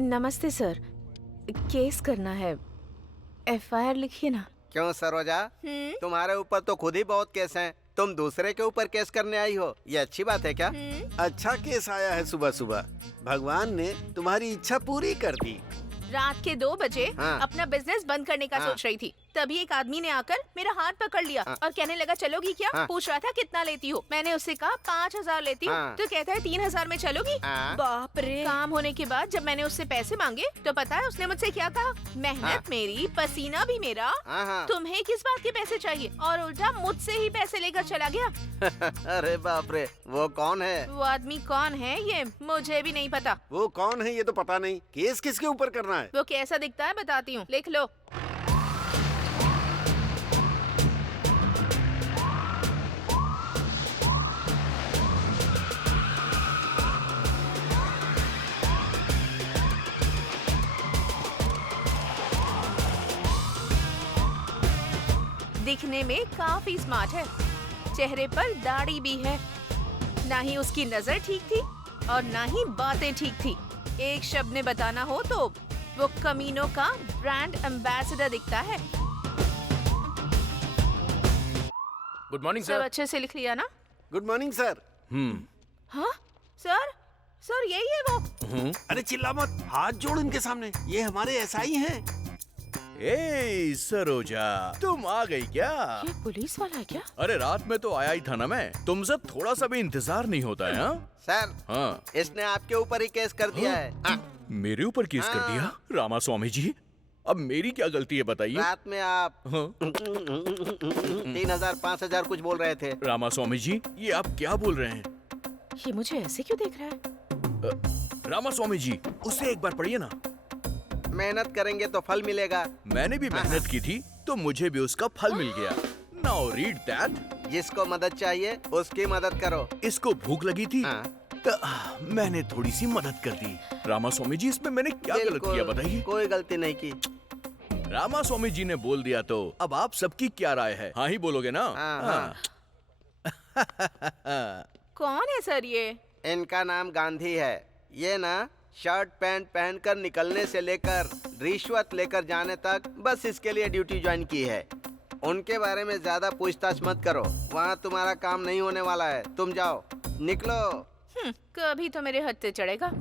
नमस्ते sir, case करना है, एफआईआर लिखिए ना। क्यों सरोजा, तुम्हारे ऊपर तो खुद ही बहुत केस हैं। तुम दूसरे के ऊपर केस करने आई हो, ये अच्छी बात है क्या? अच्छा केस आया है सुबह सुबह। भगवान ने तुम्हारी इच्छा पूरी कर दी। रात के 2 बजे हाँ। अपना बिजनेस बंद करने का सोच रही थी, तभी एक आदमी ने आकर मेरा हाथ पकड़ लिया और कहने लगा चलोगी क्या? पूछ रहा था कितना लेती हो। मैंने उससे कहा 5,000 लेती हूँ। तो कहता है 3,000 में चलोगी? बाप रे। काम होने के बाद जब मैंने उससे पैसे मांगे तो पता है उसने मुझसे क्या कहा? मेहनत मेरी, पसीना भी मेरा, तुम्हें किस बात के पैसे चाहिए? और उल्टा मुझसे ही पैसे लेकर चला गया। अरे बाप रे, वो कौन है? वो आदमी कौन है ये मुझे भी नहीं पता। वो कौन है ये तो पता नहीं। केस किसके ऊपर करना है? वो कैसा दिखता है बताती हूँ, लिख लो। दिखने में काफी स्मार्ट है, चेहरे पर दाढ़ी भी है। ना ही उसकी नजर ठीक थी और ना ही बातें ठीक थी। एक शब्द में बताना हो तो वो कमीनों का ब्रांड एम्बेसडर दिखता है। गुड मॉर्निंग सब सर। अच्छे से लिख लिया ना? Good morning sir. हाँ सर, सर यही है वो। अरे चिल्ला मत, हाथ जोड़ इनके सामने। ये हमारे एसआई हैं। ए सरोजा, तुम आ गई क्या? ये पुलिस वाला है क्या? अरे रात में तो आया ही था ना मैं। तुमसे थोड़ा सा भी इंतजार नहीं होता है? सर, हाँ। इसने आपके ऊपर ही केस कर दिया है। मेरे ऊपर केस कर दिया? रामा स्वामी जी, अब मेरी क्या गलती है बताइए? रात में आप 3,000 5,000 कुछ बोल रहे थे। रामा स्वामी जी, ये आप क्या बोल रहे हैं? ये मुझे ऐसे क्यों देख रहा है? रामा स्वामी जी, उसे एक बार पढ़िए ना। मेहनत करेंगे तो फल मिलेगा। मैंने भी मेहनत की थी तो मुझे भी उसका फल मिल गया। Now read that. जिसको मदद चाहिए उसकी मदद करो। इसको भूख लगी थी तो मैंने थोड़ी सी मदद कर दी। रामा स्वामी जी, इसमें मैंने क्या गलत किया बताइए? कोई गलती नहीं की। रामा स्वामी जी ने बोल दिया तो अब आप सबकी क्या राय है? हाँ ही बोलोगे ना? कौन है सर ये? इनका नाम गांधी है। ये ना शर्ट पैंट पहनकर निकलने से लेकर रिश्वत लेकर जाने तक बस इसके लिए ड्यूटी ज्वाइन की है। उनके बारे में ज्यादा पूछताछ मत करो, वहाँ तुम्हारा काम नहीं होने वाला है। तुम जाओ, निकलो। कभी तो मेरे हत्थे चढ़ेगा।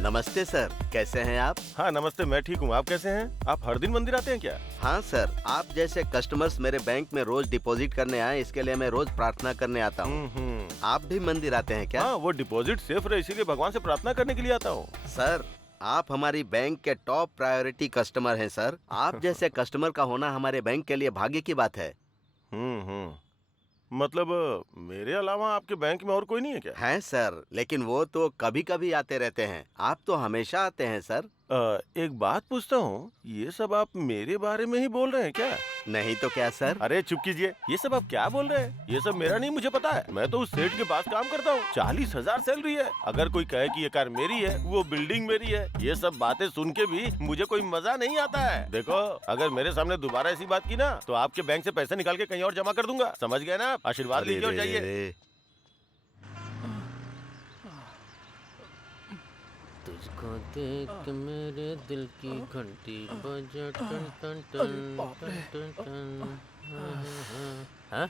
नमस्ते सर, कैसे हैं आप? हाँ नमस्ते, मैं ठीक हूँ। आप कैसे हैं? आप हर दिन मंदिर आते हैं क्या? हाँ सर, आप जैसे कस्टमर्स मेरे बैंक में रोज डिपॉजिट करने आए, इसके लिए मैं रोज प्रार्थना करने आता हूँ। आप भी मंदिर आते हैं क्या? हाँ, वो डिपॉजिट सेफ रहे इसीलिए भगवान से प्रार्थना करने के लिए आता हूँ। सर, आप हमारी बैंक के टॉप प्रायोरिटी कस्टमर हैं सर। आप जैसे कस्टमर का होना हमारे बैंक के लिए भाग्य की बात है। मतलब मेरे अलावा आपके बैंक में और कोई नहीं है क्या? हैं सर, लेकिन वो तो कभी कभी आते रहते हैं। आप तो हमेशा आते हैं सर। एक बात पूछता हूँ, ये सब आप मेरे बारे में ही बोल रहे हैं क्या? नहीं तो क्या सर? अरे चुप कीजिए, ये सब आप क्या बोल रहे हैं? ये सब मेरा नहीं, मुझे पता है। मैं तो उस सेठ के पास काम करता हूँ। 40,000 सैलरी है। अगर कोई कहे कि ये कार मेरी है, वो बिल्डिंग मेरी है, ये सब बातें सुन के भी मुझे कोई मजा नहीं आता है। देखो, अगर मेरे सामने दोबारा ऐसी बात की ना तो आपके बैंक से पैसे निकाल के कहीं और जमा कर दूंगा। समझ गए ना? आशीर्वाद लीजिए और जाइए। तुझको देख के मेरे दिल की घंटी बजा टन टन टन टन टन। हाँ?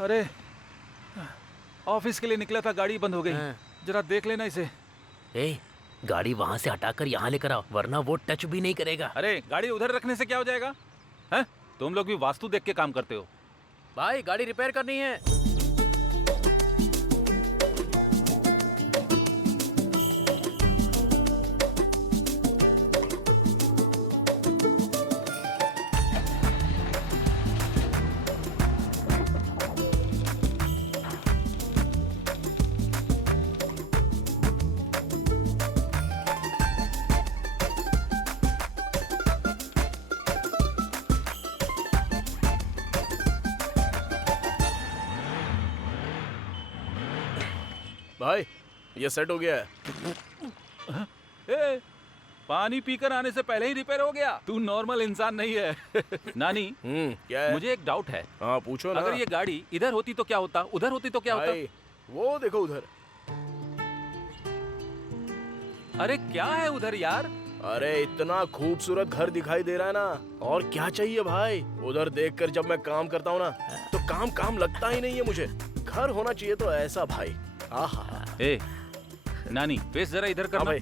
अरे ऑफिस के लिए निकला था, गाड़ी बंद हो गई। जरा देख लेना इसे। ए, गाड़ी वहाँ से हटाकर यहाँ लेकर आओ, वरना वो टच भी नहीं करेगा। अरे गाड़ी उधर रखने से क्या हो जाएगा? हैं? तुम लोग भी वास्तु देख के काम करते हो। भाई गाड़ी रिपेयर करनी है। भाई ये सेट हो गया है। ए, पानी पीकर आने से पहले ही रिपेयर हो गया। तू नॉर्मल इंसान नहीं है। नानी, क्या है? मुझे एक डाउट है। हाँ पूछो ना। अगर ये गाड़ी इधर होती तो क्या होता, उधर होती तो क्या होता? भाई, वो देखो उधर। अरे क्या है उधर यार? अरे इतना खूबसूरत घर दिखाई दे रहा है ना, और क्या चाहिए भाई। उधर देखकर जब मैं काम करता हूँ ना तो काम काम लगता ही नहीं है मुझे। घर होना चाहिए तो ऐसा भाई। आहा। ए, नानी फेस जरा इधर करना। भाई।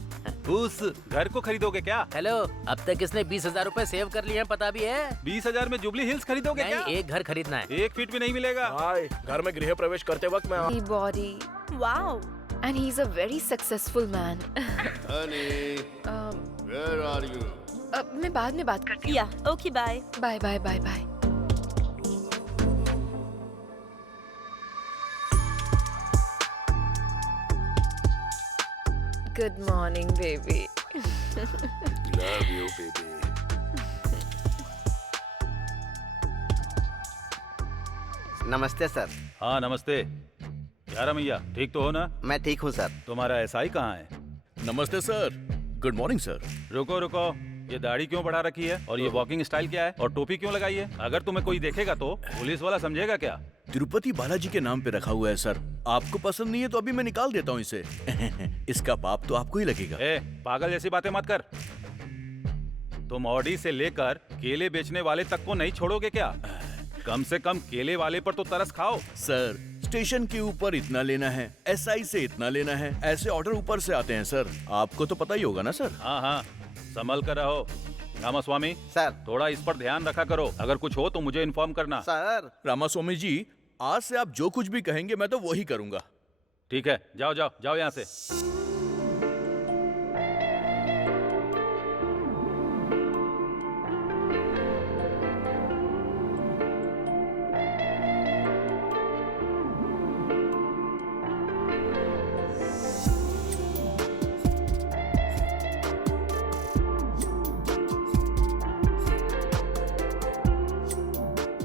उस घर को खरीदोगे क्या? हेलो, अब तक इसने 20,000 रुपए सेव कर लिए हैं, पता भी है? 20,000 में जुबली हिल्स खरीदोगे क्या? नहीं, एक घर खरीदना है। 1 फीट भी नहीं मिलेगा। भाई घर में गृह प्रवेश करते वक्त मैं body, wow, and he's a very successful man. Honey, where are you? मैं बाद में बात करती या ओके बाय। हूँ। Bye bye bye bye. Good morning, baby. Love you, baby. नमस्ते सर। हाँ नमस्ते। यार मैया ठीक तो हो ना? मैं ठीक हूँ सर। तुम्हारा एसआई कहाँ है? नमस्ते सर। Good morning sir. रुको रुको, ये दाढ़ी क्यों बढ़ा रखी है और ये वॉकिंग स्टाइल क्या है और टोपी क्यों लगाई है? अगर तुम्हें कोई देखेगा तो पुलिस वाला समझेगा क्या? तिरुपति बालाजी के नाम पे रखा हुआ है सर। आपको पसंद नहीं है तो अभी मैं निकाल देता हूँ इसे। इसका पाप तो आपको ही लगेगा। ए, पागल जैसी बातें मत कर। तुम ऑडी से लेकर केले बेचने वाले तक को नहीं छोड़ोगे क्या? कम से कम केले वाले पर तो तरस खाओ। सर, स्टेशन के ऊपर इतना लेना है, एसआई से इतना लेना है, ऐसे ऑर्डर ऊपर से आते हैं सर। आपको तो पता ही होगा ना सर। हाँ हाँ, संभल कर रहो। रामास्वामी सर। थोड़ा इस पर ध्यान रखा करो। अगर कुछ हो तो मुझे इन्फॉर्म करना। सर। रामास्वामी जी, आज से आप जो कुछ भी कहेंगे मैं तो वही करूंगा। ठीक है, जाओ जाओ जाओ यहाँ से।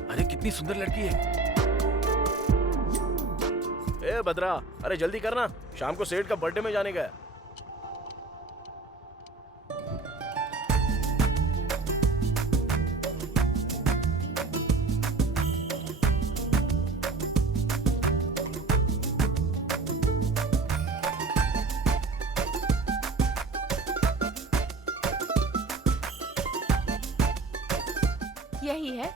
अरे कितनी सुंदर लड़की है। ए भद्रा, अरे जल्दी करना, शाम को सेठ का बर्थडे में जाने का है। यही है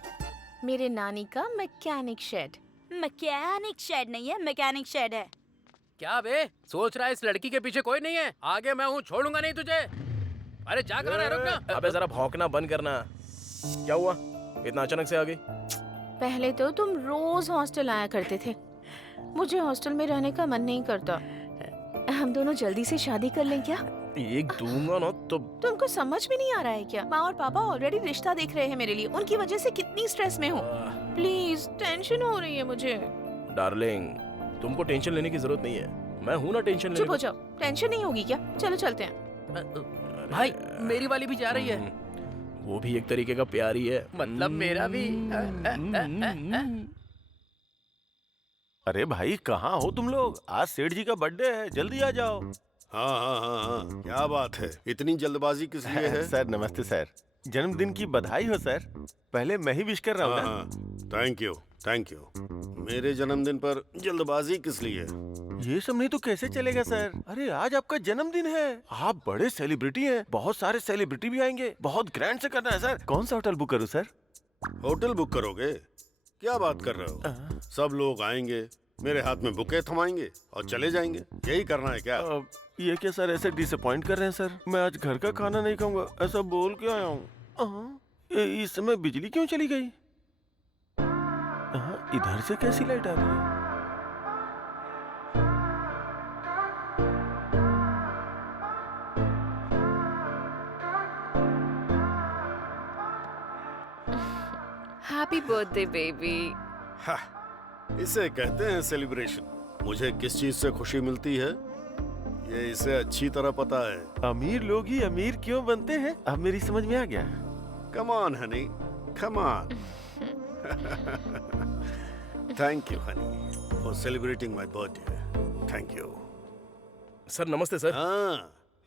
मेरे नानी का मैकेनिक शेड। मैकेनिक शेड नहीं है, मैकेनिक शेड है। क्या बे, सोच रहा है इस लड़की के पीछे कोई नहीं है? आगे मैं हूँ, छोड़ूंगा नहीं तुझे। अरे जा कर रहा है, रुक ना। अबे जरा भौंकना बंद करना। क्या हुआ, इतना अचानक से आ गई? पहले तो तुम रोज हॉस्टल आया करते थे। मुझे हॉस्टल में रहने का मन नहीं करता। हम दोनों जल्दी से शादी कर लें क्या? एक दूंगा ना तो। तुमको समझ में नहीं आ रहा है क्या? माँ और पापा ऑलरेडी रिश्ता देख रहे हैं मेरे लिए। उनकी वजह से कितनी स्ट्रेस में हूँ। प्लीज, टेंशन हो रही है मुझे। डार्लिंग, तुमको टेंशन लेने की जरूरत नहीं है, मैं हूँ ना टेंशन लेने चुप हो को। जाओ, टेंशन नहीं होगी क्या? चलो चलते हैं। भाई मेरी वाली भी जा रही है। वो भी एक तरीके का प्यार ही है। मतलब मेरा भी। अरे भाई कहाँ हो तुम लोग? आज सेठ जी का बर्थडे है, जल्दी आ जाओ। हाँ हाँ हाँ हाँ, क्या बात है, इतनी जल्दबाजी किस लिए है? सर नमस्ते सर, जन्मदिन की बधाई हो सर। पहले मैं ही विश कर रहा हूँ ना। हाँ, थैंक यू थैंक यू। मेरे जन्मदिन पर जल्दबाजी किस लिए? ये सब नहीं तो कैसे चलेगा सर? अरे आज आपका जन्मदिन है, आप बड़े सेलिब्रिटी हैं, बहुत सारे सेलिब्रिटी भी आएंगे, बहुत ग्रैंड से करना है सर। कौन सा होटल बुक करूँ सर? होटल बुक करोगे? क्या बात कर रहे हो? सब लोग आएंगे, मेरे हाथ में बुके थमाएंगे और चले जाएंगे, यही करना है क्या? ये क्या सर, ऐसे डिसअपॉइंट कर रहे हैं सर? मैं आज घर का खाना नहीं खाऊंगा, ऐसा बोल के आया हूँ। इस समय बिजली क्यों चली गई? इधर से कैसी लाइट आ रही है? Happy birthday baby. इसे कहते हैं सेलिब्रेशन। मुझे किस चीज से खुशी मिलती है ये इसे अच्छी तरह पता है। अमीर लोग ही अमीर क्यों बनते हैं, अब मेरी समझ में आ गया। Come on honey, come on. Thank you honey for celebrating my birthday. Thank you. Sir नमस्ते सर। हाँ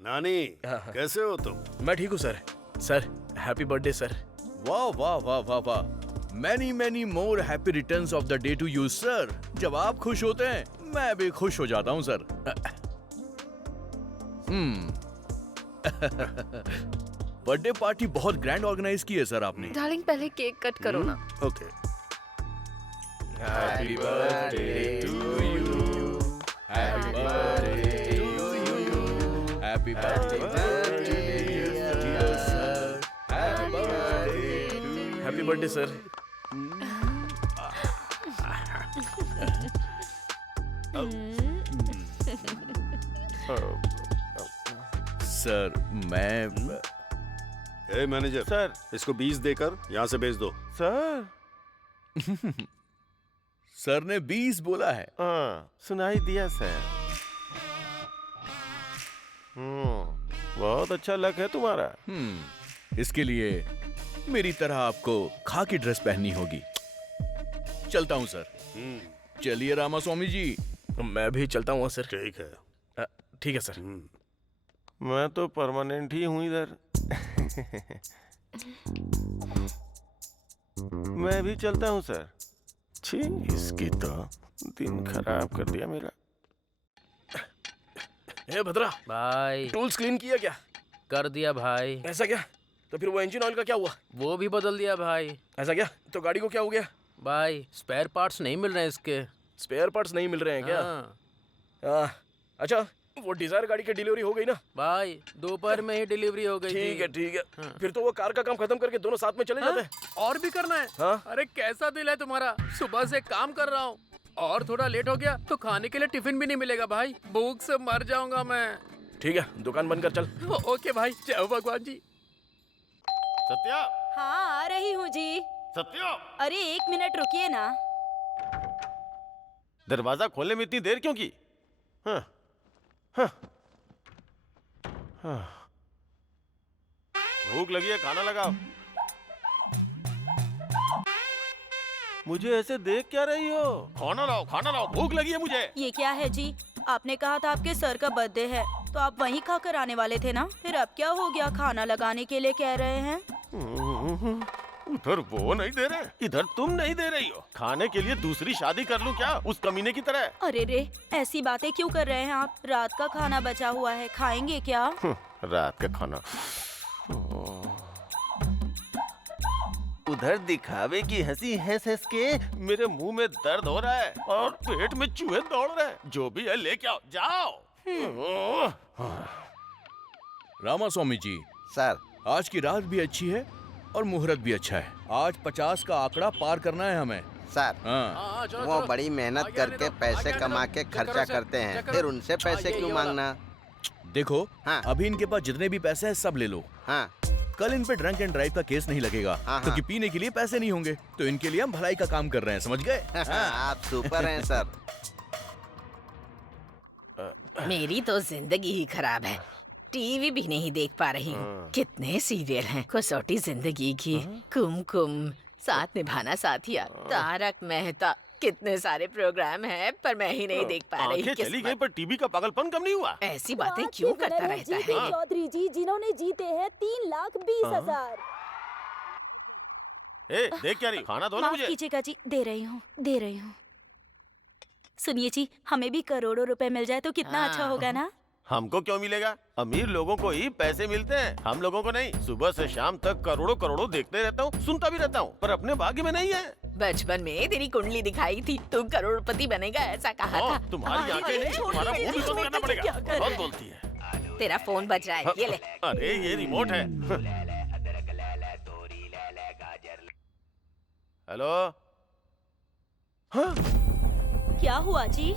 नानी, हाँ। कैसे हो तुम? मैं ठीक हूँ sir. Sir happy birthday sir. वाह वाह वाह वाह वाह, many many more happy returns of the day to you sir. जब आप खुश होते हैं मैं भी खुश हो जाता हूँ सर। बर्थडे पार्टी बहुत ग्रैंड ऑर्गेनाइज की है सर आपने। डार्लिंग पहले केक कट करो ना। Okay. Happy birthday to you, happy birthday to you, happy birthday dear sir, happy birthday, happy birthday sir. Sir मैं ए मैनेजर सर। इसको 20 देकर यहाँ से भेज दो। सर। सर ने 20 बोला है। हाँ सुनाई दिया सर। बहुत अच्छा लक है तुम्हारा। इसके लिए मेरी तरह आपको खाकी ड्रेस पहननी होगी। चलता हूँ सर। चलिए रामास्वामी जी। मैं भी चलता हूँ सर। ठीक है। ठीक है सर। मैं तो परमानेंट ही हूँ इधर। मैं भी चलता हूँ सर। छी, इसकी तो दिन खराब कर दिया मेरा। ए भद्रा भाई टूल्स क्लीन किया क्या? कर दिया भाई। ऐसा क्या? तो फिर वो इंजन ऑयल का क्या हुआ? वो भी बदल दिया भाई। ऐसा क्या? तो गाड़ी को क्या हो गया? भाई स्पेयर पार्ट्स नहीं मिल रहे हैं इसके। स्पेयर पार्ट्स नहीं मिल रहे हैं क्या? हाँ। अच्छा वो डिजायर गाड़ी की डिलीवरी हो गई ना? भाई दोपहर में ही डिलीवरी हो गई ठीक थी। है ठीक है। हाँ। फिर तो वो कार का काम खत्म करके दोनों साथ में चले जाते हैं। और भी करना है? हाँ। अरे कैसा दिल है तुम्हारा। सुबह से काम कर रहा हूँ और थोड़ा लेट हो गया तो खाने के लिए टिफिन भी नहीं मिलेगा भाई। भूख से मर जाऊंगा मैं। ठीक है दुकान बंद कर चल। ओके भाई, जय हो भगवान जी। सत्या। हाँ आ रही हूँ जी। सत्या। अरे 1 मिनट रुकिए ना। दरवाजा खोलने में इतनी देर क्यों की? हाँ। हाँ। हाँ। भूख लगी है, खाना लगाओ। मुझे ऐसे देख क्या रही हो? खाना लाओ, भूख लगी है मुझे। ये क्या है जी? आपने कहा था आपके सर का बर्थडे है तो आप वहीं खाकर आने वाले थे ना। फिर अब क्या हो गया? खाना लगाने के लिए कह रहे हैं। उधर वो नहीं दे रहे, इधर तुम नहीं दे रही हो। खाने के लिए दूसरी शादी कर लूं क्या उस कमीने की तरह? अरे रे, ऐसी बातें क्यों कर रहे हैं आप? रात का खाना बचा हुआ है, खाएंगे क्या? रात का खाना। उधर दिखावे की हंसी हंस हंस के मेरे मुंह में दर्द हो रहा है और पेट में चूहे दौड़ रहे हैं। जो भी है लेके आओ, जाओ। रामास्वामी जी, सर आज की रात भी अच्छी है और मुहूर्त भी अच्छा है। आज 50 का आंकड़ा पार करना है हमें। सर हाँ। वो बड़ी मेहनत करके पैसे कमा के खर्चा करते हैं, फिर उनसे पैसे क्यों मांगना? देखो हाँ। अभी इनके पास जितने भी पैसे हैं सब ले लो। हाँ कल इन पे ड्रंक एंड ड्राइव का केस नहीं लगेगा हाँ। क्योंकि पीने के लिए पैसे नहीं होंगे। तो इनके लिए हम भलाई का काम कर रहे हैं, समझ गए? आप सुपर हैं सर। मेरी तो जिंदगी ही खराब है। टीवी भी नहीं देख पा रही हूँ। कितने सीरियल हैं। कसौटी जिंदगी की, कुमकुम, साथ निभाना साथिया, तारक मेहता, कितने सारे प्रोग्राम हैं पर मैं ही नहीं देख पा रही। आंखें चली गई पर टीवी का पागलपन कम नहीं हुआ। ऐसी बातें क्यों करता रहता है? चौधरी जी जिन्होंने जीते हैं 3,20,000। ए, देख क्या रही? खाना दो ना माफ मुझे। कीजिएगा जी, दे रही हूँ। सुनिए जी, हमें भी करोड़ों रुपए मिल जाए तो कितना अच्छा होगा ना? हमको क्यों मिलेगा? अमीर लोगों को ही पैसे मिलते हैं, हम लोगों को नहीं। सुबह से शाम तक करोड़ों देखते रहता हूँ, सुनता भी रहता हूँ, पर अपने भाग्य में नहीं है। बचपन में तेरी कुंडली दिखाई थी, तू करोड़पति बनेगा ऐसा कहा था। तुम्हारी आंखें नहीं, तुम्हारा मुंह भी बंद करना पड़ेगा। बहुत बोलती है। तेरा फोन बज रहा है, ये ले। अरे ये रिमोट है। हेलो। हाँ? क्या हुआ जी?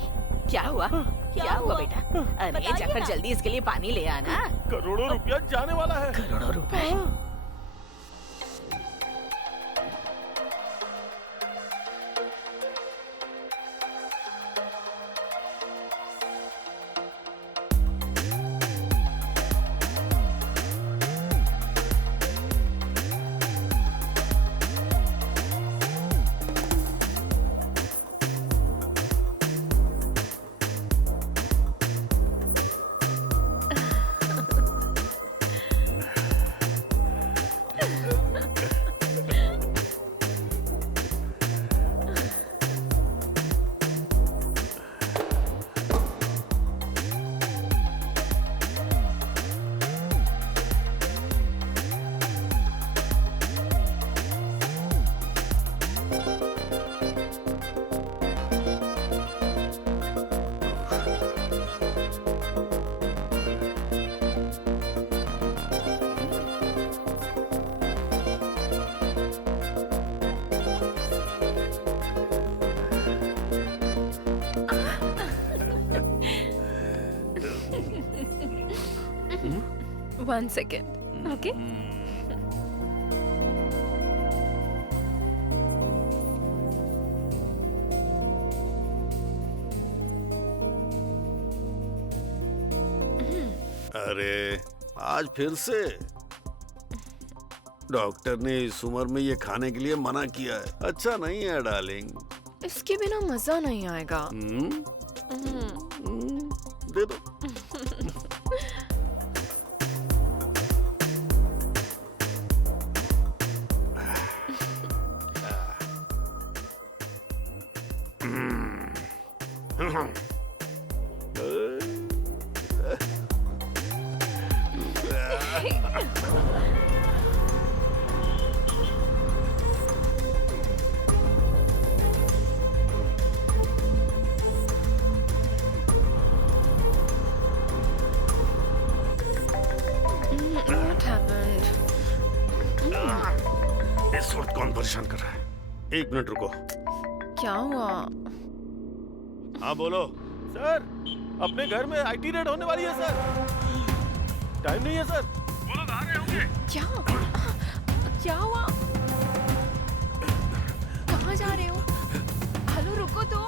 क्या हुआ? क्या हुआ बेटा? अरे बताइए जाकर ना। जल्दी इसके लिए पानी ले आना। करोड़ों रुपया जाने वाला है। करोड़ों रुपए। 1 second. Okay. अरे आज फिर से डॉक्टर ने इस उम्र में ये खाने के लिए मना किया है। अच्छा नहीं है डार्लिंग। इसके बिना मजा नहीं आएगा। दे दो। What happened? इस वक्त कौन परेशान कर रहा है? 1 मिनट रुको। क्या हुआ? हाँ बोलो। सर अपने घर में आईटी रेड होने वाली है सर। टाइम नहीं है सर। वो लोग आ रहे होंगे। क्या हुआ? कहाँ जा रहे हो? हेलो रुको तो।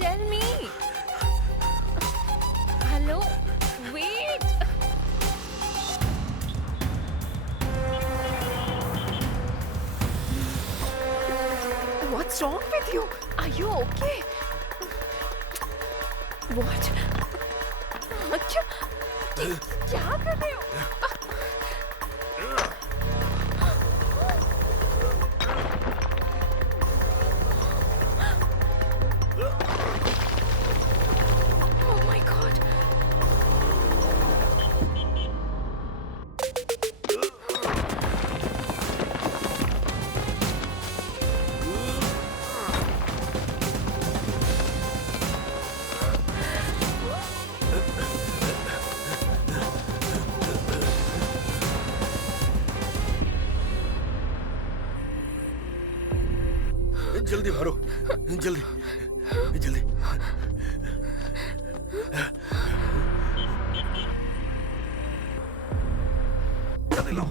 Tell me. Hello wait. What's wrong with you? Are you okay? What? क्या कर रहे हो? Oh my God! जल्दी भरो, जल्दी जल्दी। जल्दी लाओ।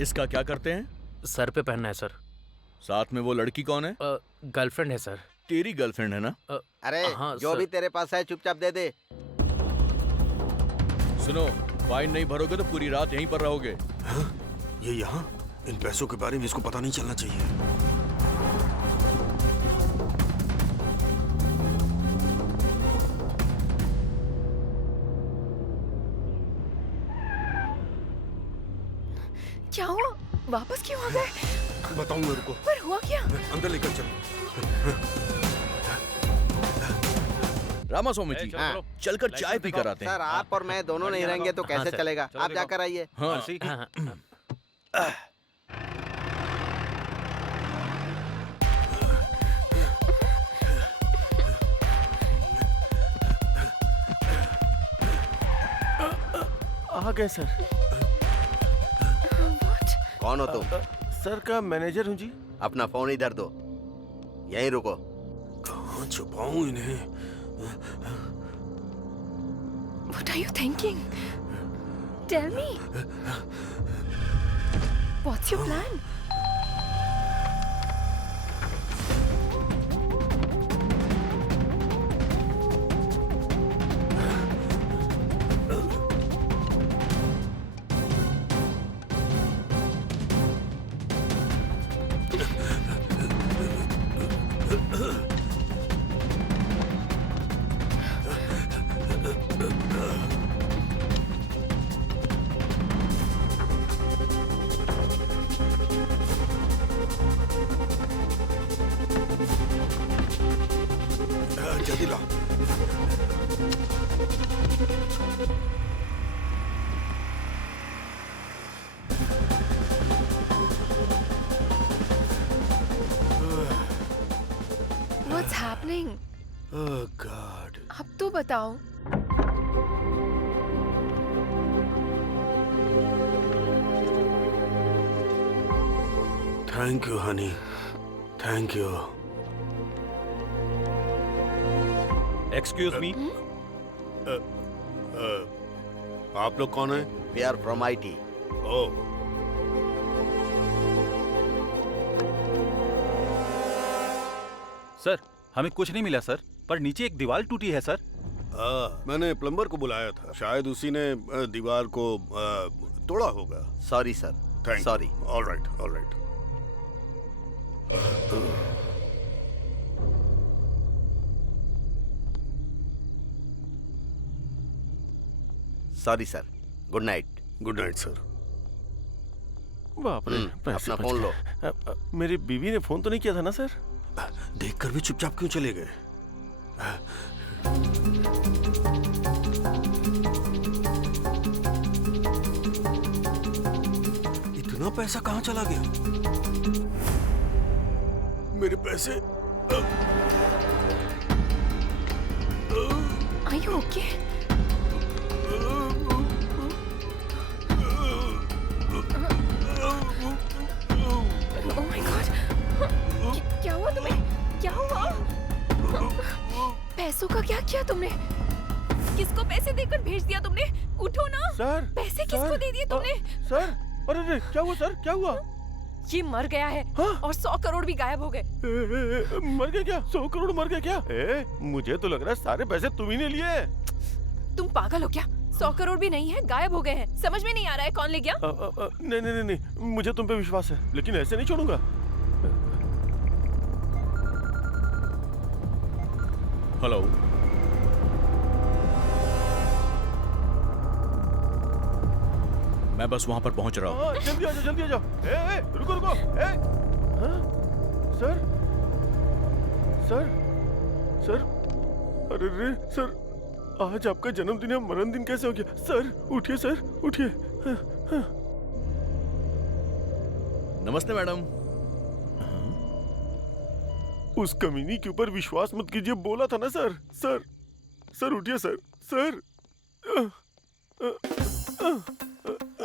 इसका क्या करते हैं? सर पे पहनना है सर। साथ में वो लड़की कौन है? गर्लफ्रेंड है सर। तेरी गर्लफ्रेंड है ना? अरे हाँ, जो सर। भी तेरे पास है चुपचाप दे दे। सुनो, फाइन नहीं भरोगे तो पूरी रात यहीं पर रहोगे। ये यहाँ? इन पैसों के बारे में इसको पता नहीं चलना चाहिए। क्या हुआ? वापस क्यों आ गए? बताऊंगा, रुको। पर हुआ क्या? अंदर लेकर चलो। रामास्वामी जी, हाँ। चलकर चाय पी कर आते हैं। सर आप और मैं दोनों नहीं रहेंगे तो कैसे सर। चलेगा? चलो आप जाकर आइए। हाँ। अर्शी, आ गए सर। What? कौन हो तुम? सर का मैनेजर हूँ जी। अपना फोन इधर दो। यहीं रुको। कहाँ छुपाऊं इन्हें? What are you thinking? Tell me. What's your plan? जल्दी लाओ। हैपनिंग? Oh god. अब तो बताओ। Thank you honey, thank you. Excuse me, आप लोग कौन हैं? We are from IT। Oh, sir हमें कुछ नहीं मिला सर, पर नीचे एक दीवार टूटी है सर। मैंने प्लम्बर को बुलाया था, शायद उसी ने दीवार को तोड़ा होगा। Sorry sir, thank sorry. All right, all right. Sorry sir, good night. Good night sir. बाप रे, पैसे अपना बच फोन गए। लो। मेरी बीवी ने फोन तो नहीं किया था ना सर? देखकर भी चुपचाप क्यों चले गए? इतना पैसा कहाँ चला गया? मेरे पैसे। Are you okay? Oh my God! क्या हुआ तुम्हें? क्या हुआ? पैसों का क्या किया तुमने? किसको पैसे देकर भेज दिया तुमने? उठो ना। सर, पैसे किसको दे दिए तुमने? सर, अरे क्या हुआ सर, क्या हुआ? ये मर गया है। हाँ? और 100 करोड़ भी गायब हो गए। मर गया क्या? 100 करोड़ मर गया क्या? मुझे तो लग रहा है सारे पैसे तुम ही ने लिए। तुम पागल हो क्या? 100 करोड़ भी नहीं है, गायब हो गए हैं। समझ में नहीं आ रहा है कौन ले गया? नहीं नहीं नहीं, मुझे तुम पे विश्वास है, लेकिन ऐसे नहीं छोड़ूंगा। हेलो, मैं बस वहां पर पहुंच रहा हूँ। जल्दी आ जाओ, जल्दी आ जाओ। रुको रुको। सर, सर, सर, अरे रे सर, आज आपका जन्मदिन है, मरण दिन कैसे हो गया? सर उठिए, सर उठिए। नमस्ते मैडम। उस कमीनी के ऊपर विश्वास मत कीजिए, बोला था ना सर। सर, सर उठिए सर, सर।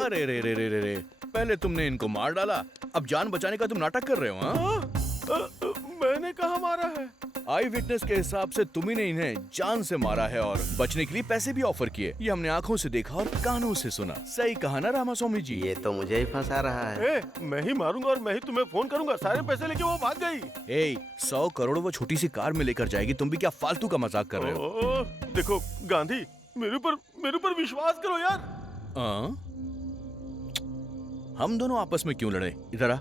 अरे रे रे रे रे रे, पहले तुमने इनको मार डाला, अब जान बचाने का तुम नाटक कर रहे हो? हाँ? मैंने कहा मारा है? आई विटनेस के हिसाब से तुम्ही ने इन्हें जान से मारा है और बचने के लिए पैसे भी ऑफर किए। ये हमने आंखों से देखा और कानों से सुना। सही कहा ना रामास्वामी जी? ये तो मुझे ही फंसा रहा है। मैं ही मारूंगा और मैं ही तुम्हें फोन करूंगा। सारे पैसे लेके वो भाग गई। 100 करोड़ वो छोटी सी कार में लेकर जाएगी, तुम भी क्या फालतू का मजाक कर रहे हो? देखो गांधी, मेरे ऊपर विश्वास करो यार। हम दोनों आपस में क्यों लड़े? इधर आ।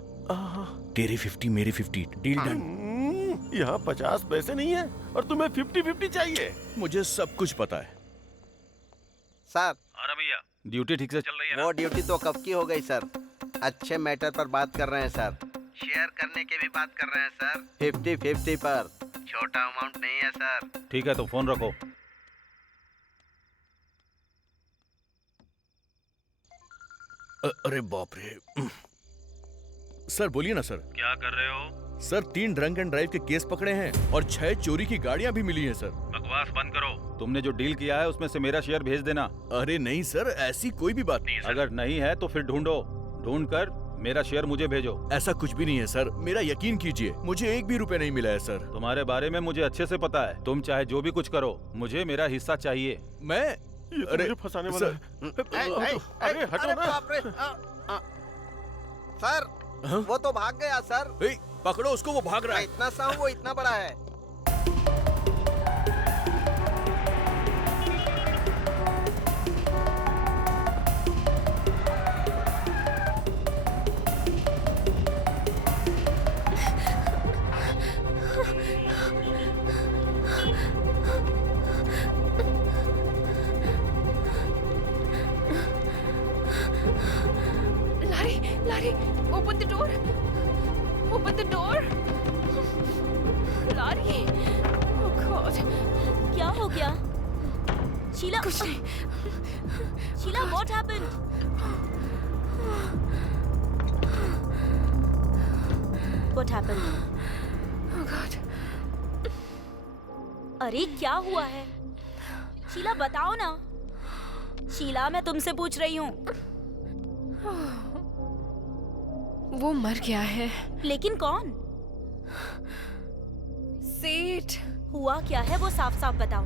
तेरे 50 मेरे 50, डील डन। यहाँ 50 पैसे नहीं है और तुम्हें 50-50 चाहिए। मुझे सब कुछ पता है सर। हाँ भैया, ड्यूटी ठीक से चल रही है ना? वो ड्यूटी तो कब की हो गई सर। अच्छे मैटर पर बात कर रहे हैं सर। शेयर करने की भी बात कर रहे हैं सर। 50-50 पर, छोटा अमाउंट नहीं है सर। ठीक है तो फोन रखो। अरे बाप रे। सर बोलिए ना सर। क्या कर रहे हो? सर 3 ड्रंक एंड ड्राइव के केस पकड़े हैं और 6 चोरी की गाड़ियां भी मिली हैं सर। बकवास बंद करो। तुमने जो डील किया है उसमें से मेरा शेयर भेज देना। अरे नहीं सर, ऐसी कोई भी बात नहीं है सर। अगर नहीं है तो फिर ढूंढो, ढूंढ कर मेरा शेयर मुझे भेजो। ऐसा कुछ भी नहीं है सर, मेरा यकीन कीजिए, मुझे 1 भी रुपए नहीं मिला है सर। तुम्हारे बारे में मुझे अच्छे से पता है। तुम चाहे जो भी कुछ करो, मुझे मेरा हिस्सा चाहिए। मैं अरे फंसाने वाला है। अरे हटो ना। बाप रे। सर, वो तो भाग गया सर। पकड़ो उसको, वो भाग रहा है। इतना सा हूँ, वो इतना बड़ा है। Larry, open the door. Open the door. Larry. Oh God. क्या हो गया? शीला, कुछ नहीं। Sheila, what happened? What happened? Oh God. अरे क्या हुआ है? शीला बताओ ना। शीला मैं तुमसे पूछ रही हूँ। वो मर गया है। लेकिन कौन? सेठ। हुआ क्या है वो साफ साफ बताओ।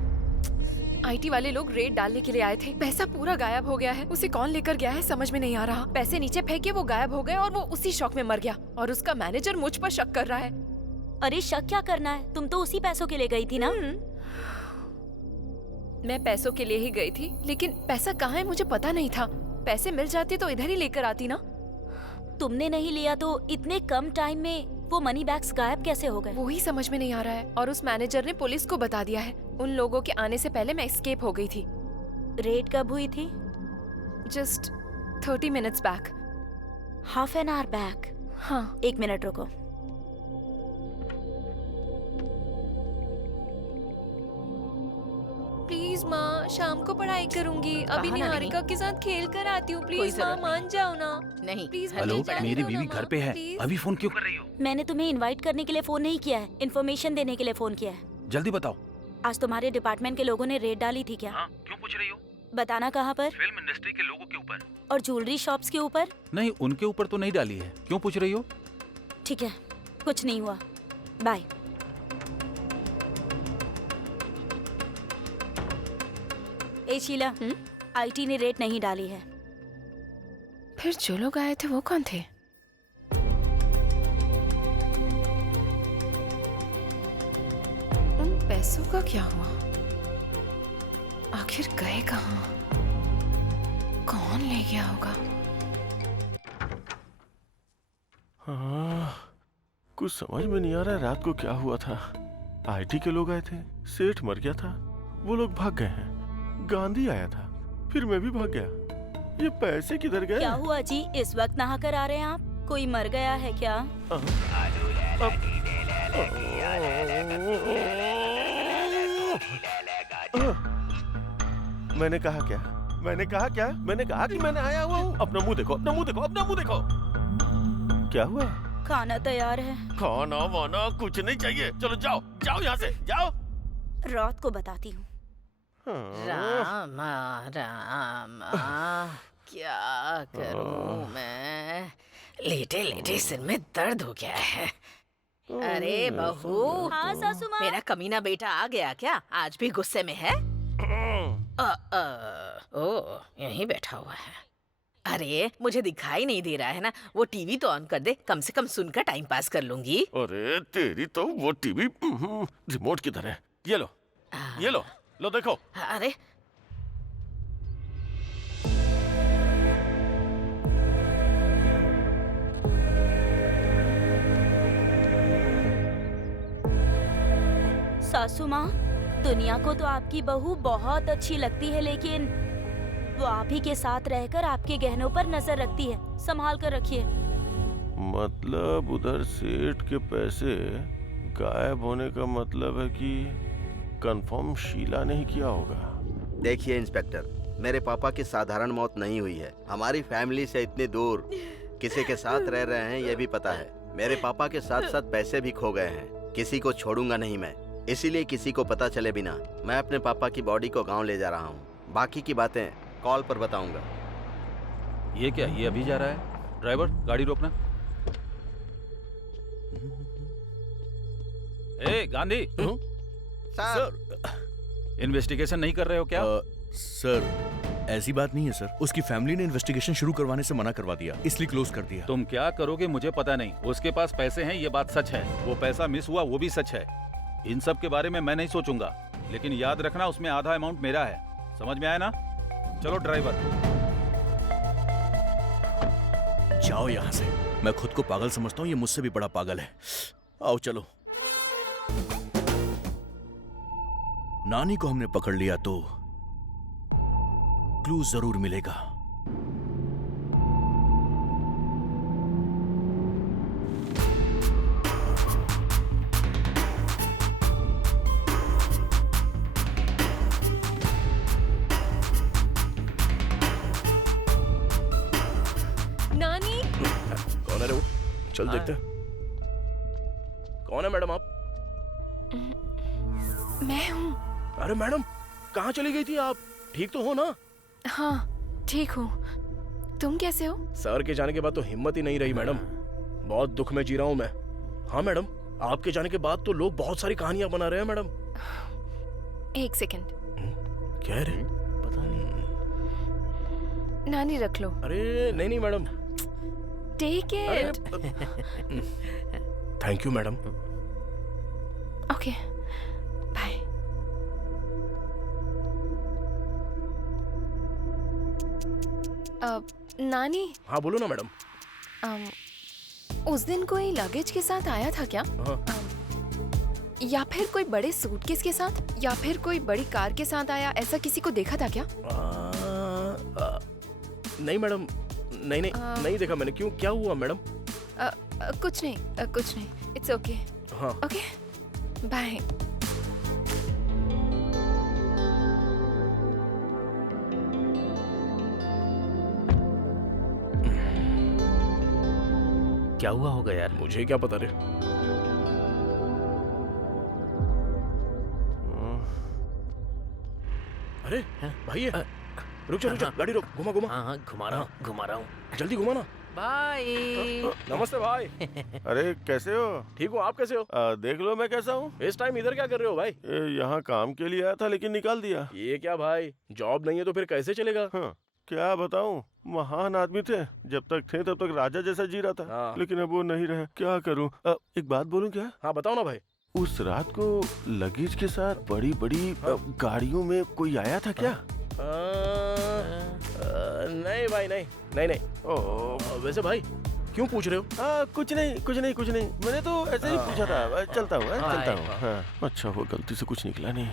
आईटी वाले लोग रेड डालने के लिए आए थे। पैसा पूरा गायब हो गया है। उसे कौन लेकर गया है समझ में नहीं आ रहा। पैसे नीचे फेंके, वो गायब हो गए और वो उसी शौक में मर गया। और उसका मैनेजर मुझ पर शक कर रहा है। अरे शक क्या करना है, तुम तो उसी पैसों के लिए गई थी ना। मैं पैसों के लिए ही गई थी, लेकिन पैसा कहाँ है मुझे पता नहीं था। पैसे मिल जाते तो इधर ही लेकर आती ना। तुमने नहीं लिया तो इतने कम टाइम में वो मनी बैग्स गायब कैसे हो गए? वो ही समझ में नहीं आ रहा है। और उस मैनेजर ने पुलिस को बता दिया है। उन लोगों के आने से पहले मैं एस्केप हो गई थी। रेड कब हुई थी? Just 30 minutes back. Half an hour back? हाँ। 1 मिनट रुको। प्लीज माँ, शाम को पढ़ाई करूंगी। अभी निहारिका के साथ खेल कर आती हूँ। प्लीज माँ, मान जाओ ना। नहीं। प्लीज हेलो, मेरी बीवी घर पे है। अभी फोन क्यों कर रही हो? मैंने तुम्हें इनवाइट करने के लिए फोन नहीं किया है, इन्फॉर्मेशन देने के लिए फोन किया है। जल्दी बताओ। आज तुम्हारे डिपार्टमेंट के लोगों ने रेड डाली थी क्या? हाँ, क्यों पूछ रही हो? बताना कहाँ पर? फिल्म इंडस्ट्री के लोगों के ऊपर। और ज्वेलरी शॉप्स के ऊपर? नहीं, उनके ऊपर तो नहीं डाली है। क्यों पूछ रही हो? ठीक है, कुछ नहीं हुआ। बाय। ए शीला, आईटी ने रेड नहीं डाली है। फिर जो लोग आए थे वो कौन थे? उन पैसों का क्या हुआ? आखिर गए कहाँ? कौन ले गया होगा? हाँ, कुछ समझ में नहीं आ रहा है रात को क्या हुआ था। आईटी के लोग आए थे, सेठ मर गया था, वो लोग भाग गए हैं। गांधी आया था, फिर मैं भी भाग गया। ये पैसे किधर गए? क्या हुआ जी, इस वक्त नहा कर आ रहे हैं आप? कोई मर गया है क्या? मैंने कहा क्या? मैंने कहा क्या? मैंने कहा कि मैंने आया हुआ हूँ। अपना मुंह देखो, अपना मुंह देखो, अपना मुंह देखो। क्या हुआ? खाना तैयार है। खाना वाना कुछ नहीं चाहिए। चलो जाओ, जाओ यहाँ से, जाओ। रात को बताती हूँ। रामा रामा, क्या करूं मैं? लेटे लेटे सिर में दर्द हो गया है। अरे बहू। हाँ सासू माँ। मेरा कमीना बेटा आ गया क्या? आज भी गुस्से में है? ओ, यहीं बैठा हुआ है। अरे मुझे दिखाई नहीं दे रहा है ना। वो टीवी तो ऑन कर दे, कम से कम सुनकर टाइम पास कर लूंगी। अरे तेरी तो वो टीवी रिमोट किधर है? ये लो, ये लो, लो देखो। अरे सासू माँ, दुनिया को तो आपकी बहू बहुत अच्छी लगती है, लेकिन वो आप ही के साथ रहकर आपके गहनों पर नजर रखती है। संभाल कर रखिए। मतलब उधर सेठ के पैसे गायब होने का मतलब है कि कंफर्म शीला ने ही किया होगा। देखिए इंस्पेक्टर, मेरे पापा की साधारण मौत नहीं हुई है। हमारी फैमिली से इतनी दूर किसी के साथ रह रहे हैं ये भी पता है। मेरे पापा के साथ साथ पैसे भी खो गए हैं। किसी को छोड़ूंगा नहीं मैं, इसीलिए किसी को पता चले बिना मैं अपने पापा की बॉडी को गांव ले जा रहा हूँ। बाकी की बातें कॉल पर बताऊंगा। ये क्या, ये अभी जा रहा है? ड्राइवर, गाड़ी रोकना। ए गांधी, सर, इन्वेस्टिगेशन नहीं कर रहे हो क्या? सर, ऐसी बात नहीं है सर। उसकी फैमिली ने इन्वेस्टिगेशन शुरू करवाने से मना करवा दिया, इसलिए क्लोज कर दिया। तुम क्या करोगे मुझे पता नहीं। उसके पास पैसे हैं, ये बात सच है। वो पैसा मिस हुआ, वो भी सच है। इन सब के बारे में मैं नहीं सोचूंगा, लेकिन याद रखना उसमें आधा अमाउंट मेरा है। समझ में आया ना? चलो ड्राइवर। जाओ यहाँ से। मैं खुद को पागल समझता हूँ, ये मुझसे भी बड़ा पागल है। आओ चलो। नानी को हमने पकड़ लिया तो क्लू जरूर मिलेगा। नानी। कौन है रे वो? चल देखते हैं। कौन है मैडम आप? मैं हूँ। अरे मैडम, कहाँ चली गई थी आप? ठीक तो हो ना? हाँ ठीक हूँ। तुम कैसे हो? सर के जाने के बाद तो हिम्मत ही नहीं रही मैडम। बहुत दुख में जी रहा हूँ मैं। हाँ मैडम, आपके जाने के बाद तो लोग बहुत सारी कहानियां बना रहे हैं मैडम। एक सेकंड। क्या रे? पता नहीं। नानी रख लो। अरे नहीं नहीं madam. Take it. Thank you madam. Okay bye. नानी। हाँ बोलो ना मैडम। उस दिन कोई लगेज के साथ आया था क्या? हाँ। या फिर कोई बड़े सूटकेस के साथ, या फिर कोई बड़ी कार के साथ आया, ऐसा किसी को देखा था क्या? नहीं मैडम, नहीं नहीं नहीं देखा मैंने। क्यों, क्या हुआ मैडम? कुछ नहीं कुछ नहीं। It's okay. हाँ ओके बाय। क्या हुआ होगा यार? मुझे क्या पता रे। अरे भाई ये रुक जा गाड़ी रोक। घुमा घुमा। हाँ घुमा रहा हूँ जल्दी घुमा ना। भाई। नमस्ते भाई। अरे कैसे हो? ठीक हूँ, आप कैसे हो? देख लो मैं कैसा हूँ। इस टाइम इधर क्या कर रहे हो भाई? यहाँ काम के लिए आया था लेकिन निकाल दिया। ये क्या भाई, जॉब नहीं है तो फिर कैसे चलेगा? हाँ, क्या बताऊँ, महान आदमी थे। जब तक थे तब तक राजा जैसा जी रहा था। हाँ। लेकिन अब वो नहीं रहे। क्या करूँ? एक बात बोलूँ क्या? हाँ बताओ ना भाई। उस रात को लगेज के साथ बड़ी बड़ी गाड़ियों में कोई आया था क्या? नहीं भाई, नहीं नहीं नहीं। वैसे भाई क्यों पूछ रहे हो? कुछ नहीं। मैंने तो ऐसे ही पूछा था। चलता हूँ। हाँ। अच्छा वो गलती से कुछ निकला नहीं।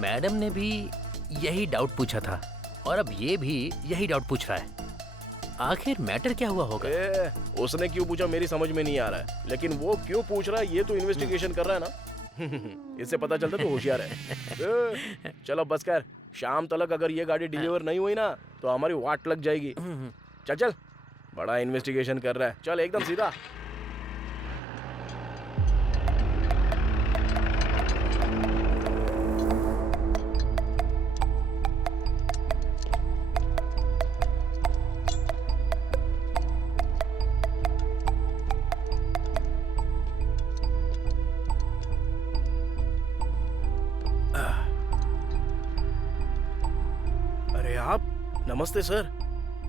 मैडम ने भी यही डाउट पूछा था और अब ये भी यही डाउट पूछ रहा है। आखिर मैटर क्या हुआ होगा? उसने क्यों पूछा मेरी समझ में नहीं आ रहा है, लेकिन वो क्यों पूछ रहा है ये तो इन्वेस्टिगेशन कर रहा है ना। इससे पता चलता तो होशियार है। चलो बस कर, शाम तक अगर ये गाड़ी डिलीवर नहीं हुई ना तो हमारी वाट लग जाएगी। चल बड़ा इन्वेस्टिगेशन कर रहा है। चल एकदम सीधा। नमस्ते सर,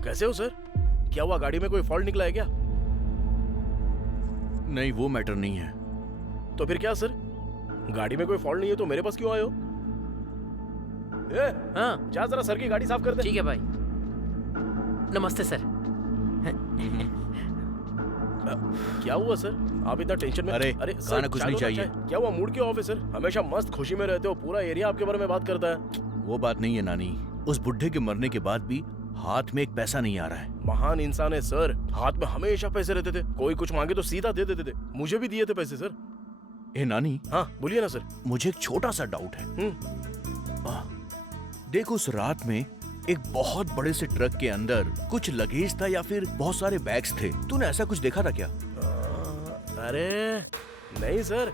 कैसे हो सर? क्या हुआ, गाड़ी में कोई फॉल्ट निकला है क्या? नहीं वो मैटर नहीं है। तो फिर क्या सर? गाड़ी में कोई फॉल्ट नहीं है तो मेरे पास क्यों आए हो? हाँ जा जरा सर की गाड़ी साफ कर दे। ठीक है भाई। नमस्ते सर। क्या हुआ सर, आप इतना टेंशन में? अरे सर कुछ नहीं चाहिए। क्या हुआ, मूड क्यों ऑफ है सर? हमेशा मस्त खुशी में रहते हो, पूरा एरिया आपके बारे में बात करता है। वो बात नहीं है नानी, उस बुढ़े के मरने के बाद भी हाथ में एक पैसा नहीं आ रहा है। महान इंसान है सर, हाथ में हमेशा पैसे रहते थे। कोई कुछ मांगे तो सीधा दे देते थे। मुझे भी दिए थे पैसे सर। ए नानी। हाँ बोलिए ना सर। मुझे एक छोटा सा डाउट है। देखो उस रात में एक बहुत बड़े से ट्रक के अंदर कुछ लगेज था या फिर बहुत सारे बैग्स थे। तूने ऐसा कुछ देखा था क्या? अरे नहीं सर,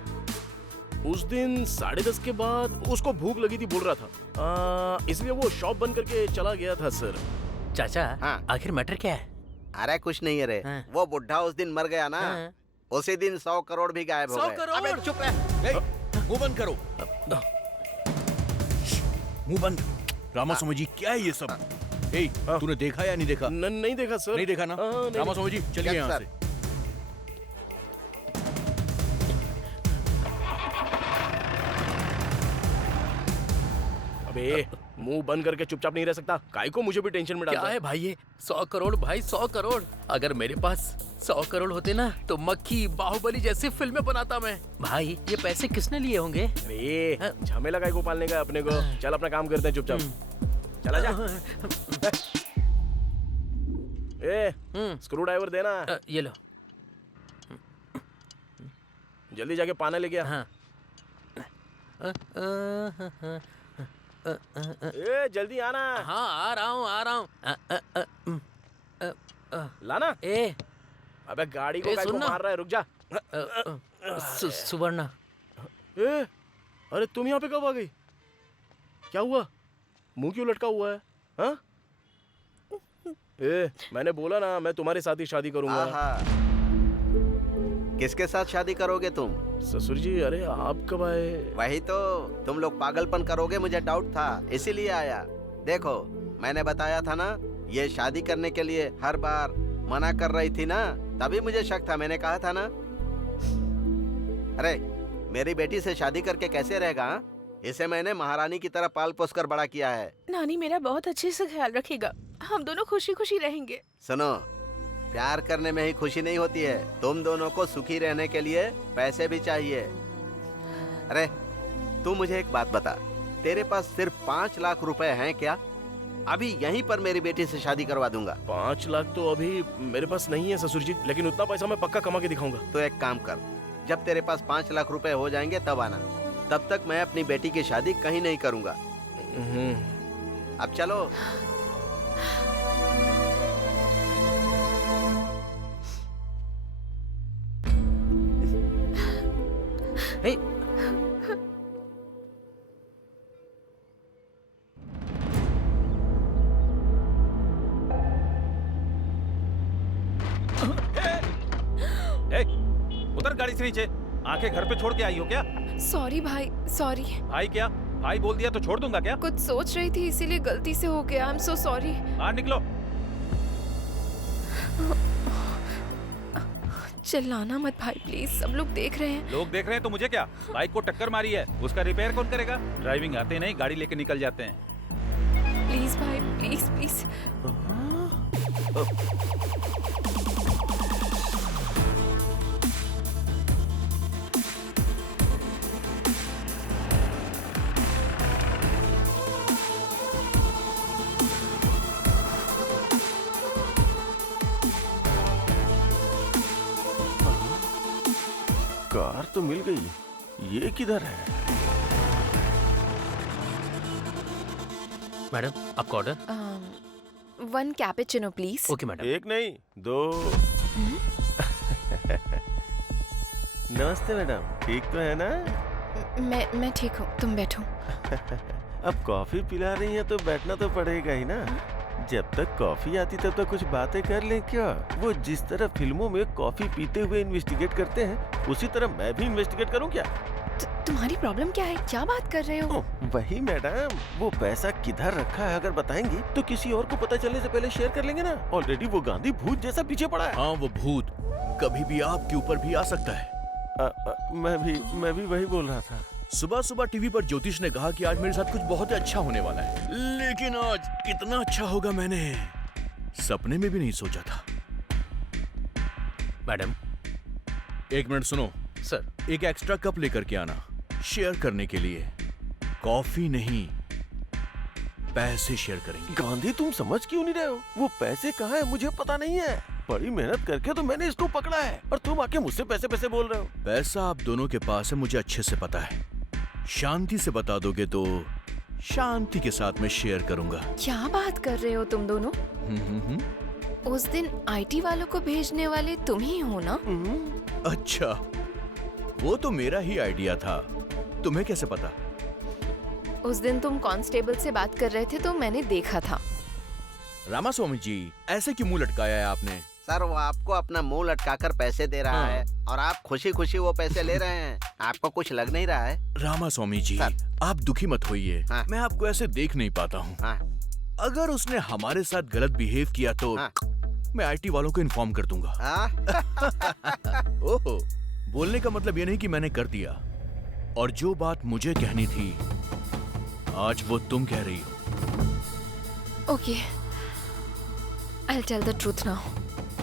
उस दिन 10:30 के बाद उसको भूख लगी थी बोल रहा था, इसलिए वो शॉप बंद करके चला गया था सर। चाचा हाँ। आखिर मैटर क्या है? अरे कुछ नहीं है रे। हाँ। वो बुढ़ा उस दिन मर गया ना, उसी दिन 100 करोड़ भी गायब हो गए। 100 करोड़? अबे चुप रह। मुंह बंद करो। मुंह बंद। रामा स्वामी जी क्या है ये सब? तूने देखा या नहीं देखा? नहीं देखा सर। नहीं देखा ना? रामा स्वामी जी चलिए यहाँ से। अबे मुंह बंद करके चुपचाप नहीं रह सकता। काय को मुझे भी टेंशन में डालता क्या है भाई ये? 100 करोड़ भाई, 100 करोड़। अगर मेरे पास 100 करोड़ होते ना तो मक्खी बाहुबली जैसी फिल्में बनाता मैं। भाई ये पैसे किसने लिए होंगे? अरे झमेला काय को पालने का अपने को। चल अपना काम करते हैं चुपचाप। चला जा। स्क्रू ड्राइवर देना। ये लो। जल्दी जाके पाना लेके आ। हाँ। जल्दी आना। हाँ आ रहा हूँ। लाना। ए अबे गाड़ी को काय को मार रहा है, रुक जा। सुवर्णा। ए, अरे तुम यहाँ पे कब आ गई? क्या हुआ? मुंह क्यों लटका हुआ है? हाँ? मैंने बोला ना मैं तुम्हारे साथ ही शादी करूंगा। किसके साथ शादी करोगे तुम? ससुर जी, अरे आप कब आए? वही तो, तुम लोग पागलपन करोगे मुझे डाउट था, इसीलिए आया। देखो, मैंने बताया था ना, ये शादी करने के लिए हर बार मना कर रही थी ना, तभी मुझे शक था। मैंने कहा था ना। अरे मेरी बेटी से शादी करके कैसे रहेगा? हा? इसे मैंने महारानी की तरह पाल पोस कर बड़ा किया है। नानी मेरा बहुत अच्छे से ख्याल रखेगा, हम दोनों खुशी खुशी रहेंगे। सुनो, प्यार करने में ही खुशी नहीं होती है, तुम दोनों को सुखी रहने के लिए पैसे भी चाहिए। अरे तू मुझे एक बात बता, तेरे पास सिर्फ 5 लाख रुपए हैं क्या? अभी यहीं पर मेरी बेटी से शादी करवा दूंगा। 5 लाख तो अभी मेरे पास नहीं है ससुर जी, लेकिन उतना पैसा मैं पक्का कमा के दिखाऊंगा। तो एक काम कर, जब तेरे पास 5 लाख रुपए हो जाएंगे तब आना। तब तक मैं अपनी बेटी की शादी कहीं नहीं करूंगा। अब चलो। हे, उतर गाड़ी से नीचे। आंखें घर पे छोड़ के आई हो क्या? सॉरी भाई, सॉरी। भाई क्या? भाई बोल दिया तो छोड़ दूंगा क्या? कुछ सोच रही थी इसीलिए गलती से हो गया। I am so sorry. बाहर निकलो। चिल्लाना मत भाई प्लीज, सब लोग देख रहे हैं। लोग देख रहे हैं तो मुझे क्या? बाइक को टक्कर मारी है, उसका रिपेयर कौन करेगा? ड्राइविंग आते नहीं, गाड़ी लेके निकल जाते हैं। प्लीज भाई, प्लीज प्लीज। कार तो मिल गई, ये किधर है? मैडम आपका order? 1 cappuccino please. Okay madam. 1 नहीं 2। नमस्ते मैडम, ठीक तो है ना? मैं ठीक हूँ, तुम बैठो। अब कॉफी पिला रही हैं तो बैठना तो पड़ेगा ही ना। जब तक कॉफी आती तब तक कुछ बातें कर लें क्या? वो जिस तरह फिल्मों में कॉफी पीते हुए इन्वेस्टिगेट करते हैं, उसी तरह मैं भी इन्वेस्टिगेट करूं क्या? तुम्हारी प्रॉब्लम क्या है? क्या बात कर रहे हो? वही मैडम, वो पैसा किधर रखा है अगर बताएंगी तो किसी और को पता चलने से पहले शेयर कर लेंगे ना। ऑलरेडी वो गांधी भूत जैसा पीछे पड़ा है। हाँ, वो भूत कभी भी आपके ऊपर भी आ सकता है। मैं भी वही बोल रहा था। सुबह सुबह टीवी पर ज्योतिष ने कहा कि आज मेरे साथ कुछ बहुत ही अच्छा होने वाला है, लेकिन आज कितना अच्छा होगा मैंने सपने में भी नहीं सोचा था। मैडम 1 मिनट सुनो सर। एक एक्स्ट्रा कप लेकर के आना, शेयर करने के लिए। कॉफी नहीं, पैसे शेयर करेंगे। गांधी तुम समझ क्यों नहीं रहे हो? वो पैसे कहाँ है मुझे पता नहीं है। बड़ी मेहनत करके तो मैंने इसको पकड़ा है और तुम आके मुझसे पैसे बोल रहे हो। पैसा आप दोनों के पास है, मुझे अच्छे से पता है। शांति से बता दोगे तो शांति के साथ मैं शेयर करूंगा। क्या बात कर रहे हो तुम दोनों? उस दिन आईटी वालों को भेजने वाले तुम ही हो ना? अच्छा, वो तो मेरा ही आइडिया था, तुम्हें कैसे पता? उस दिन तुम कांस्टेबल से बात कर रहे थे तो मैंने देखा था। रामास्वामी जी, ऐसे क्यों मुंह लटकाया है आपने? सर, वो आपको अपना मुंह लटकाकर पैसे दे रहा है और आप खुशी खुशी वो पैसे ले रहे हैं। आपको कुछ लग नहीं रहा है? रामास्वामी जी, आप दुखी मत होइए। मैं आपको ऐसे देख नहीं पाता हूँ। अगर उसने हमारे साथ गलत बिहेव किया तो मैं आईटी वालों को इन्फॉर्म कर दूंगा। ओहो, बोलने का मतलब ये नहीं कि मैंने कर दिया, और जो बात मुझे कहनी थी आज वो तुम कह रही हो। Okay, I'll tell the truth now.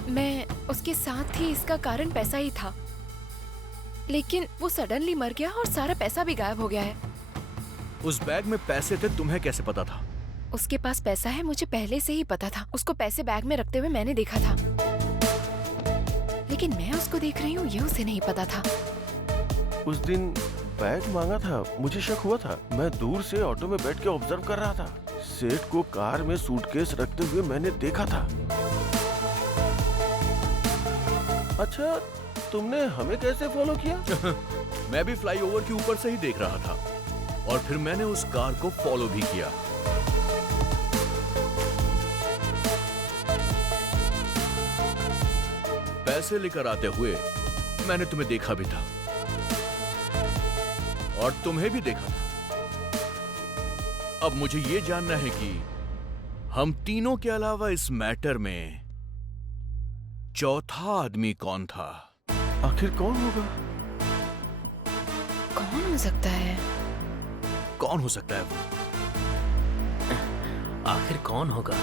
मैं उसके साथ थी, इसका कारण पैसा ही था, लेकिन वो सडनली मर गया और सारा पैसा भी गायब हो गया है। उस बैग में पैसे थे, तुम्हें कैसे पता था? उसके पास पैसा है, मुझे पहले से ही पता था। उसको पैसे बैग में रखते हुए मैंने देखा था, लेकिन मैं उसको देख रही हूँ ये उसे नहीं पता था। उस दिन बैग मांगा था, मुझे शक हुआ था। मैं दूर से ऑटो में बैठ के ऑब्जर्व कर रहा था। सेठ को कार में सूटकेस रखते हुए मैंने देखा था। अच्छा, तुमने हमें कैसे फॉलो किया? मैं भी फ्लाईओवर के ऊपर से ही देख रहा था और फिर मैंने उस कार को फॉलो भी किया। पैसे लेकर आते हुए मैंने तुम्हें देखा भी था और तुम्हें भी देखा था। अब मुझे ये जानना है कि हम तीनों के अलावा इस मैटर में चौथा आदमी कौन था? आखिर कौन होगा? कौन हो सकता है? कौन हो सकता है वो? आखिर कौन होगा?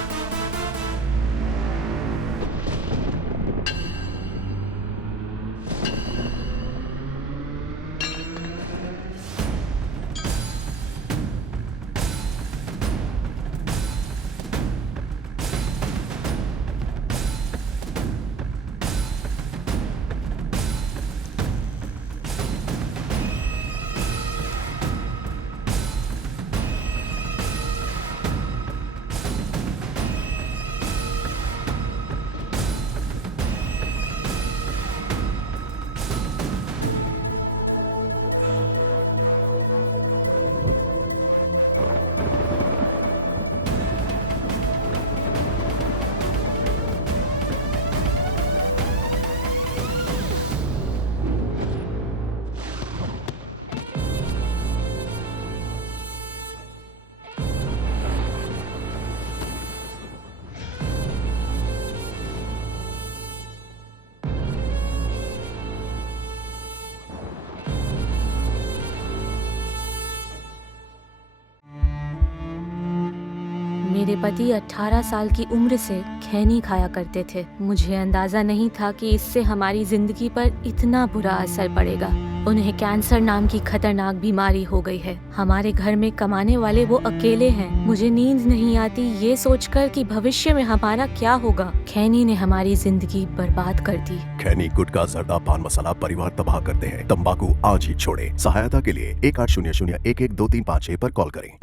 मेरे पति 18 साल की उम्र से खैनी खाया करते थे। मुझे अंदाजा नहीं था कि इससे हमारी जिंदगी पर इतना बुरा असर पड़ेगा। उन्हें कैंसर नाम की खतरनाक बीमारी हो गई है। हमारे घर में कमाने वाले वो अकेले हैं। मुझे नींद नहीं आती ये सोचकर कि भविष्य में हमारा क्या होगा। खैनी ने हमारी जिंदगी बर्बाद कर दी। खैनी, गुटखा, जर्दा, पान मसाला परिवार तबाह करते हैं। तंबाकू आज ही छोड़े। सहायता के लिए 1800-112356 पर कॉल करें।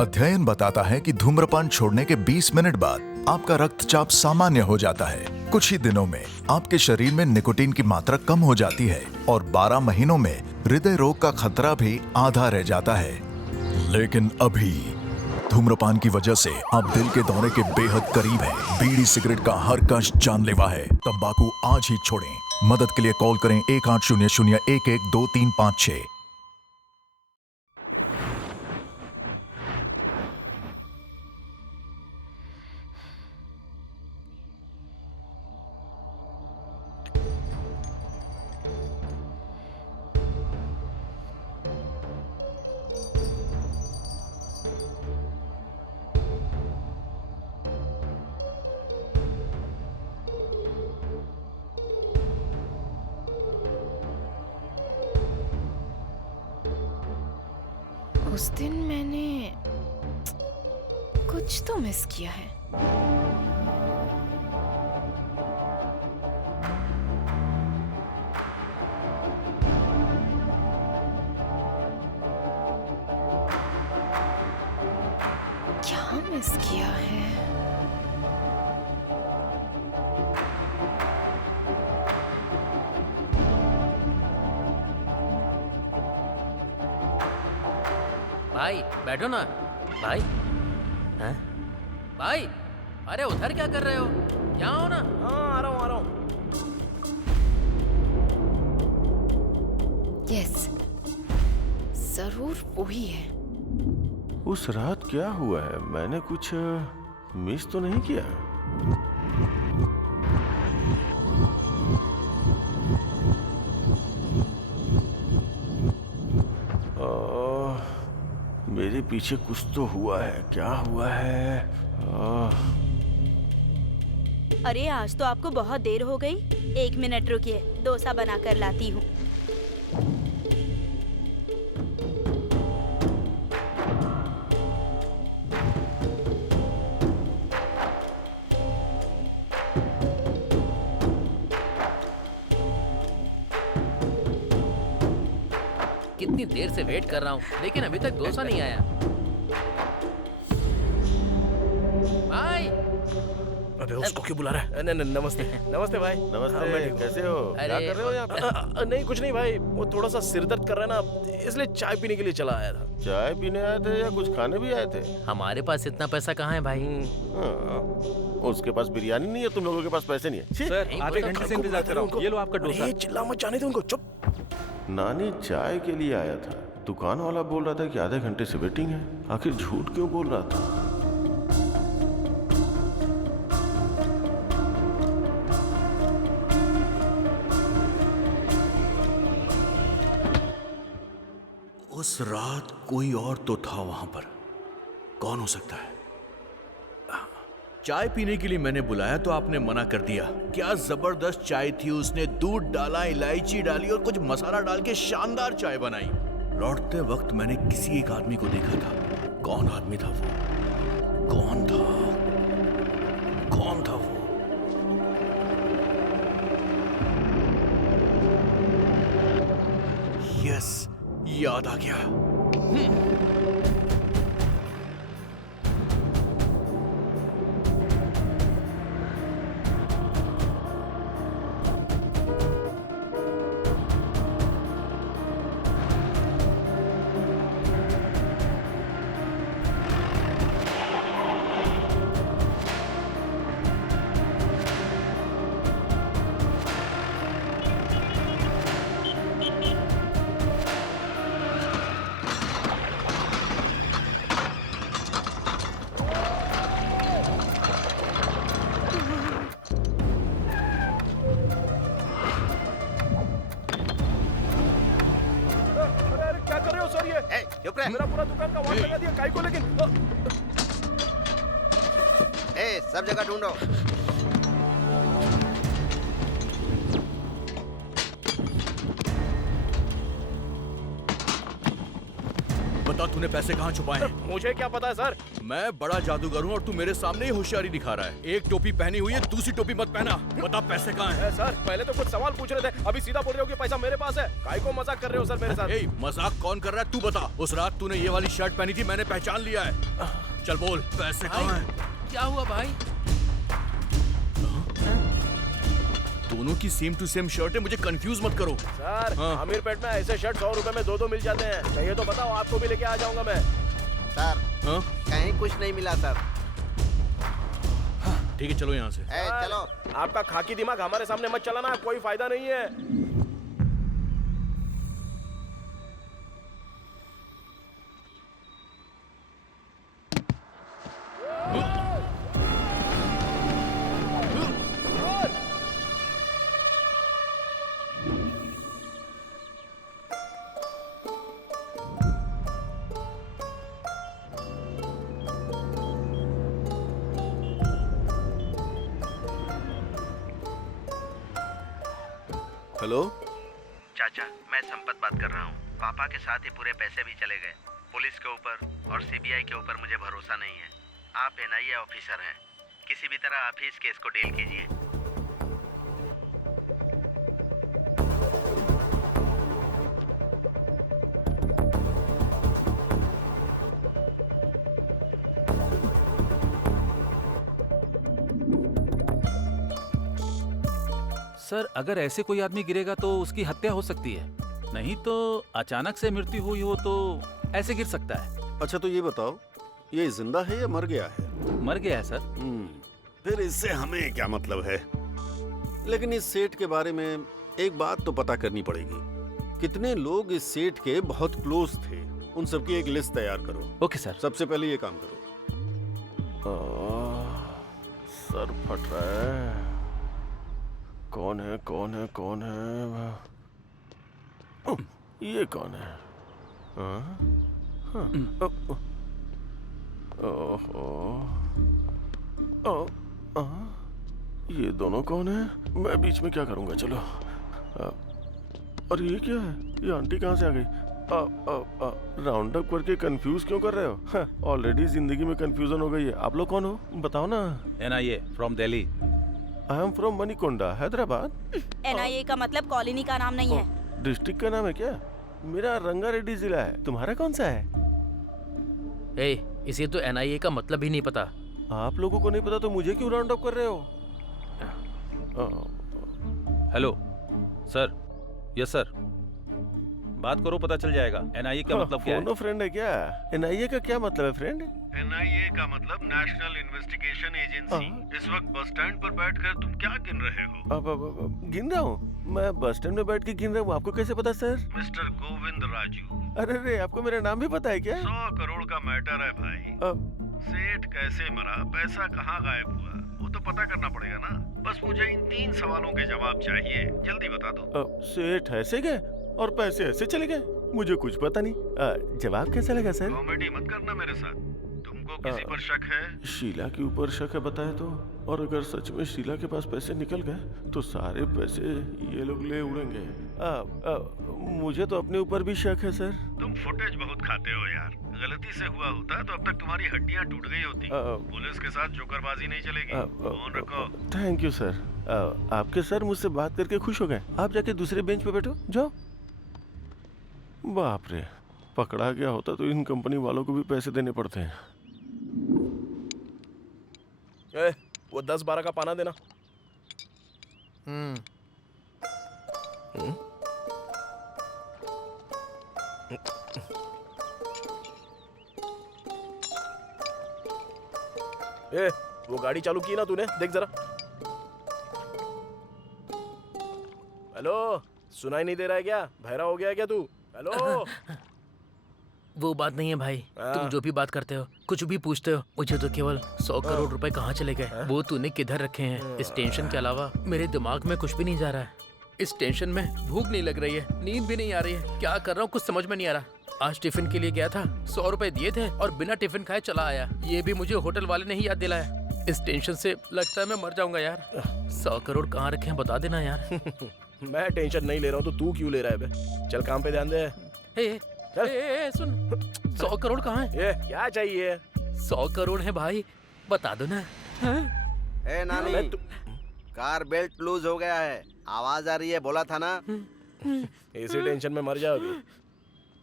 अध्ययन बताता है कि धूम्रपान छोड़ने के 20 मिनट बाद आपका रक्तचाप सामान्य हो जाता है। कुछ ही दिनों में आपके शरीर में निकोटीन की मात्रा कम हो जाती है और 12 महीनों में हृदय रोग का खतरा भी आधा रह जाता है। लेकिन अभी धूम्रपान की वजह से आप दिल के दौरे के बेहद करीब हैं। बीड़ी सिगरेट का हर कश जानलेवा है। तंबाकू आज ही छोड़ें। मदद के लिए कॉल करें 1800-112356। उस दिन मैंने कुछ तो मिस किया है। क्या मिस किया है? भाई बैठो ना। भाई हैं? भाई अरे उधर क्या कर रहे हो? यहाँ हो ना। हाँ, आ रहा हूँ। यस, जरूर वही है। उस रात क्या हुआ है? मैंने कुछ मिस तो नहीं किया? मेरे पीछे कुछ तो हुआ है। क्या हुआ है? अरे आज तो आपको बहुत देर हो गई। 1 मिनट रुकिए, डोसा बना कर लाती हूँ। कितनी देर से वेट कर रहा हूँ लेकिन अभी तक डोसा नहीं आया। भाई अबे उसको क्यों बुला रहा है? नहीं नमस्ते नमस्ते भाई। नमस्ते, कैसे हो? क्या कर रहे हो यहाँ पे? नहीं कुछ नहीं भाई, वो थोड़ा सा सिर दर्द कर रहा है ना, इसलिए चाय पीने के लिए चला आया था। चाय पीने आए थे या कुछ खाने भी आए थे? हमारे पास इतना पैसा कहाँ है भाई? उसके पास बिरयानी नहीं है, तुम लोगों के पास पैसे नहीं है। सर आधे घंटे से इंतजार कर रहा हूँ, ये लो आपका डोसा। चिल्ला मत, जाने दो उनको, चुप। नानी चाय के लिए आया था, दुकान वाला बोल रहा था कि आधे घंटे से वेटिंग है। आखिर झूठ क्यों बोल रहा था? उस रात कोई और तो था वहां पर। कौन हो सकता है? चाय पीने के लिए मैंने बुलाया तो आपने मना कर दिया। क्या जबरदस्त चाय थी, उसने दूध डाला, इलायची डाली और कुछ मसाला डाल के शानदार चाय बनाई। लौटते वक्त मैंने किसी एक आदमी को देखा था। कौन आदमी था वो? कौन था? कौन था वो? यस, याद आ गया। मेरा पूरा दुकान का वाट लगा दिया, काई को? लेकिन सब जगह ढूंढो। बता तूने पैसे कहाँ छुपाए हैं? मुझे क्या पता है सर। मैं बड़ा जादूगर हूँ और तू मेरे सामने ही होशियारी दिखा रहा है। एक टोपी पहनी हुई है, दूसरी टोपी मत पहना। बता पैसे कहाँ हैं? सर पहले तो कुछ सवाल पूछ रहे थे, अभी सीधा बोल रहे हो कि पैसा मेरे पास है। काहे को मजाक कर रहे हो सर मेरे साथ? मजाक कौन कर रहा है तू बता। उस रात तूने ये वाली शर्ट पहनी थी, मैंने पहचान लिया है। चल बोल, पैसे कहाँ हैं? क्या हुआ भाई? दोनों की सेम टू सेम शर्ट है, मुझे कंफ्यूज मत करो। सर अमीर पेट में ऐसे शर्ट 100 रुपए में 2 मिल जाते हैं। चाहिए तो बताओ, आपको भी लेके आ जाऊंगा मैं। सर कहीं कुछ नहीं मिला सर। ठीक है चलो यहाँ से। चलो। आपका खाकी दिमाग हमारे सामने मत चलाना, कोई फायदा नहीं है। हेलो चाचा, मैं संपत बात कर रहा हूँ। पापा के साथ ही पूरे पैसे भी चले गए। पुलिस के ऊपर और सीबीआई के ऊपर मुझे भरोसा नहीं है। आप एनआईए ऑफिसर हैं, किसी भी तरह आप ही इस केस को डील कीजिए। सर अगर ऐसे कोई आदमी गिरेगा तो उसकी हत्या हो सकती है, नहीं तो अचानक से मृत्यु हुई हो तो ऐसे गिर सकता है। अच्छा तो ये बताओ, ये जिंदा है या मर गया है? मर गया है सर। फिर इससे हमें क्या मतलब है? लेकिन इस सेठ के बारे में एक बात तो पता करनी पड़ेगी। कितने लोग इस सेठ के बहुत क्लोज थे, उन सबकी एक लिस्ट तैयार करो। Okay sir. सबसे पहले ये काम करो। सर फट रहा है। कौन है कौन है कौन है? ये कौन है? ये दोनों कौन है? मैं बीच में क्या करूंगा? चलो। और ये क्या है? ये आंटी कहाँ से आ गई? राउंड अप करके कंफ्यूज क्यों कर रहे हो? ऑलरेडी जिंदगी में कंफ्यूजन हो गई है। आप लोग कौन हो बताओ ना। NIA from Delhi. I am from Manikonda, Hyderabad. NIA का मतलब कॉलोनी का नाम नहीं है। डिस्ट्रिक्ट का नाम है क्या? मेरा रंगारेड्डी जिला है। तुम्हारा कौन सा है? इसे तो एनआईए का मतलब ही नहीं पता। आप लोगों को नहीं पता तो मुझे क्यों राउंड अप कर रहे हो? Hello sir. यस सर, बात करो, पता चल जाएगा। एनआईए का मतलब क्या फोनो है? फ्रेंड है क्या? एनआईए का क्या मतलब है फ्रेंड? एनआईए का मतलब नेशनल इन्वेस्टिगेशन एजेंसी। इस वक्त बस स्टैंड पर बैठकर तुम क्या गिन रहे हो? अब गिन रहा हूँ। मैं बस स्टैंड में बैठ के गिन रहा हूँ। आपको कैसे पता सर? मिस्टर गोविंद राजू। अरे रे, आपको मेरा नाम भी पता है क्या? 100 करोड़ का मैटर है भाई। सेठ कैसे मरा, पैसा कहाँ गायब हुआ, वो तो पता करना पड़ेगा ना। बस मुझे इन 3 सवालों के जवाब चाहिए, जल्दी बता दो। सेठ ऐसे गए और पैसे ऐसे चले गए? मुझे कुछ पता नहीं। जवाब कैसा लगा सर? कॉमेडी मत करना मेरे साथ। तुमको किसी पर शक है? शीला के ऊपर शक है बताए तो। और अगर सच में शीला के पास पैसे निकल गए तो सारे पैसे ये लोग ले उड़ेंगे। मुझे तो अपने ऊपर भी शक है सर। तुम फुटेज बहुत खाते हो यार। गलती से हुआ होता तो अब तक तुम्हारी हड्डियां टूट गई होती। पुलिस के साथ जोकरबाजी नहीं चलेगी। फोन रखो। Thank you sir. आपके सर मुझसे बात करके खुश हो गए। आप जाके दूसरे बेंच पे बैठो, जाओ। बाप रे, पकड़ा गया होता तो इन कंपनी वालों को भी पैसे देने पड़ते हैं। वो 10-12 का पाना देना। वो गाड़ी चालू की ना तूने? देख जरा। हेलो, सुनाई नहीं दे रहा है क्या? बहरा हो गया है क्या तू? हेलो। वो बात नहीं है भाई। तुम जो भी बात करते हो, कुछ भी पूछते हो, मुझे तो केवल 100 करोड़ रुपए कहाँ चले गए, वो तूने किधर रखे हैं, इस टेंशन के अलावा मेरे दिमाग में कुछ भी नहीं जा रहा है। इस टेंशन में भूख नहीं लग रही है, नींद भी नहीं आ रही है, क्या कर रहा हूँ कुछ समझ में नहीं आ रहा। आज टिफिन के लिए गया था, 100 रुपए दिए थे और बिना टिफिन खाए चला आया। ये भी मुझे होटल वाले ने ही याद दिलाया। इस टेंशन से लगता है मैं मर जाऊंगा यार। 100 करोड़ कहाँ रखे हैं बता देना यार। मैं टेंशन नहीं ले रहा हूँ तो तू क्यों ले रहा है बे? चल काम पे ध्यान दे। सुन, 100 करोड़ कहाँ है? ये क्या चाहिए? 100 करोड़ है भाई, बता दो ना। ए नानी, कार बेल्ट लूज हो गया है, आवाज आ रही है, बोला था ना। इसी टेंशन में मर जाओ अभी।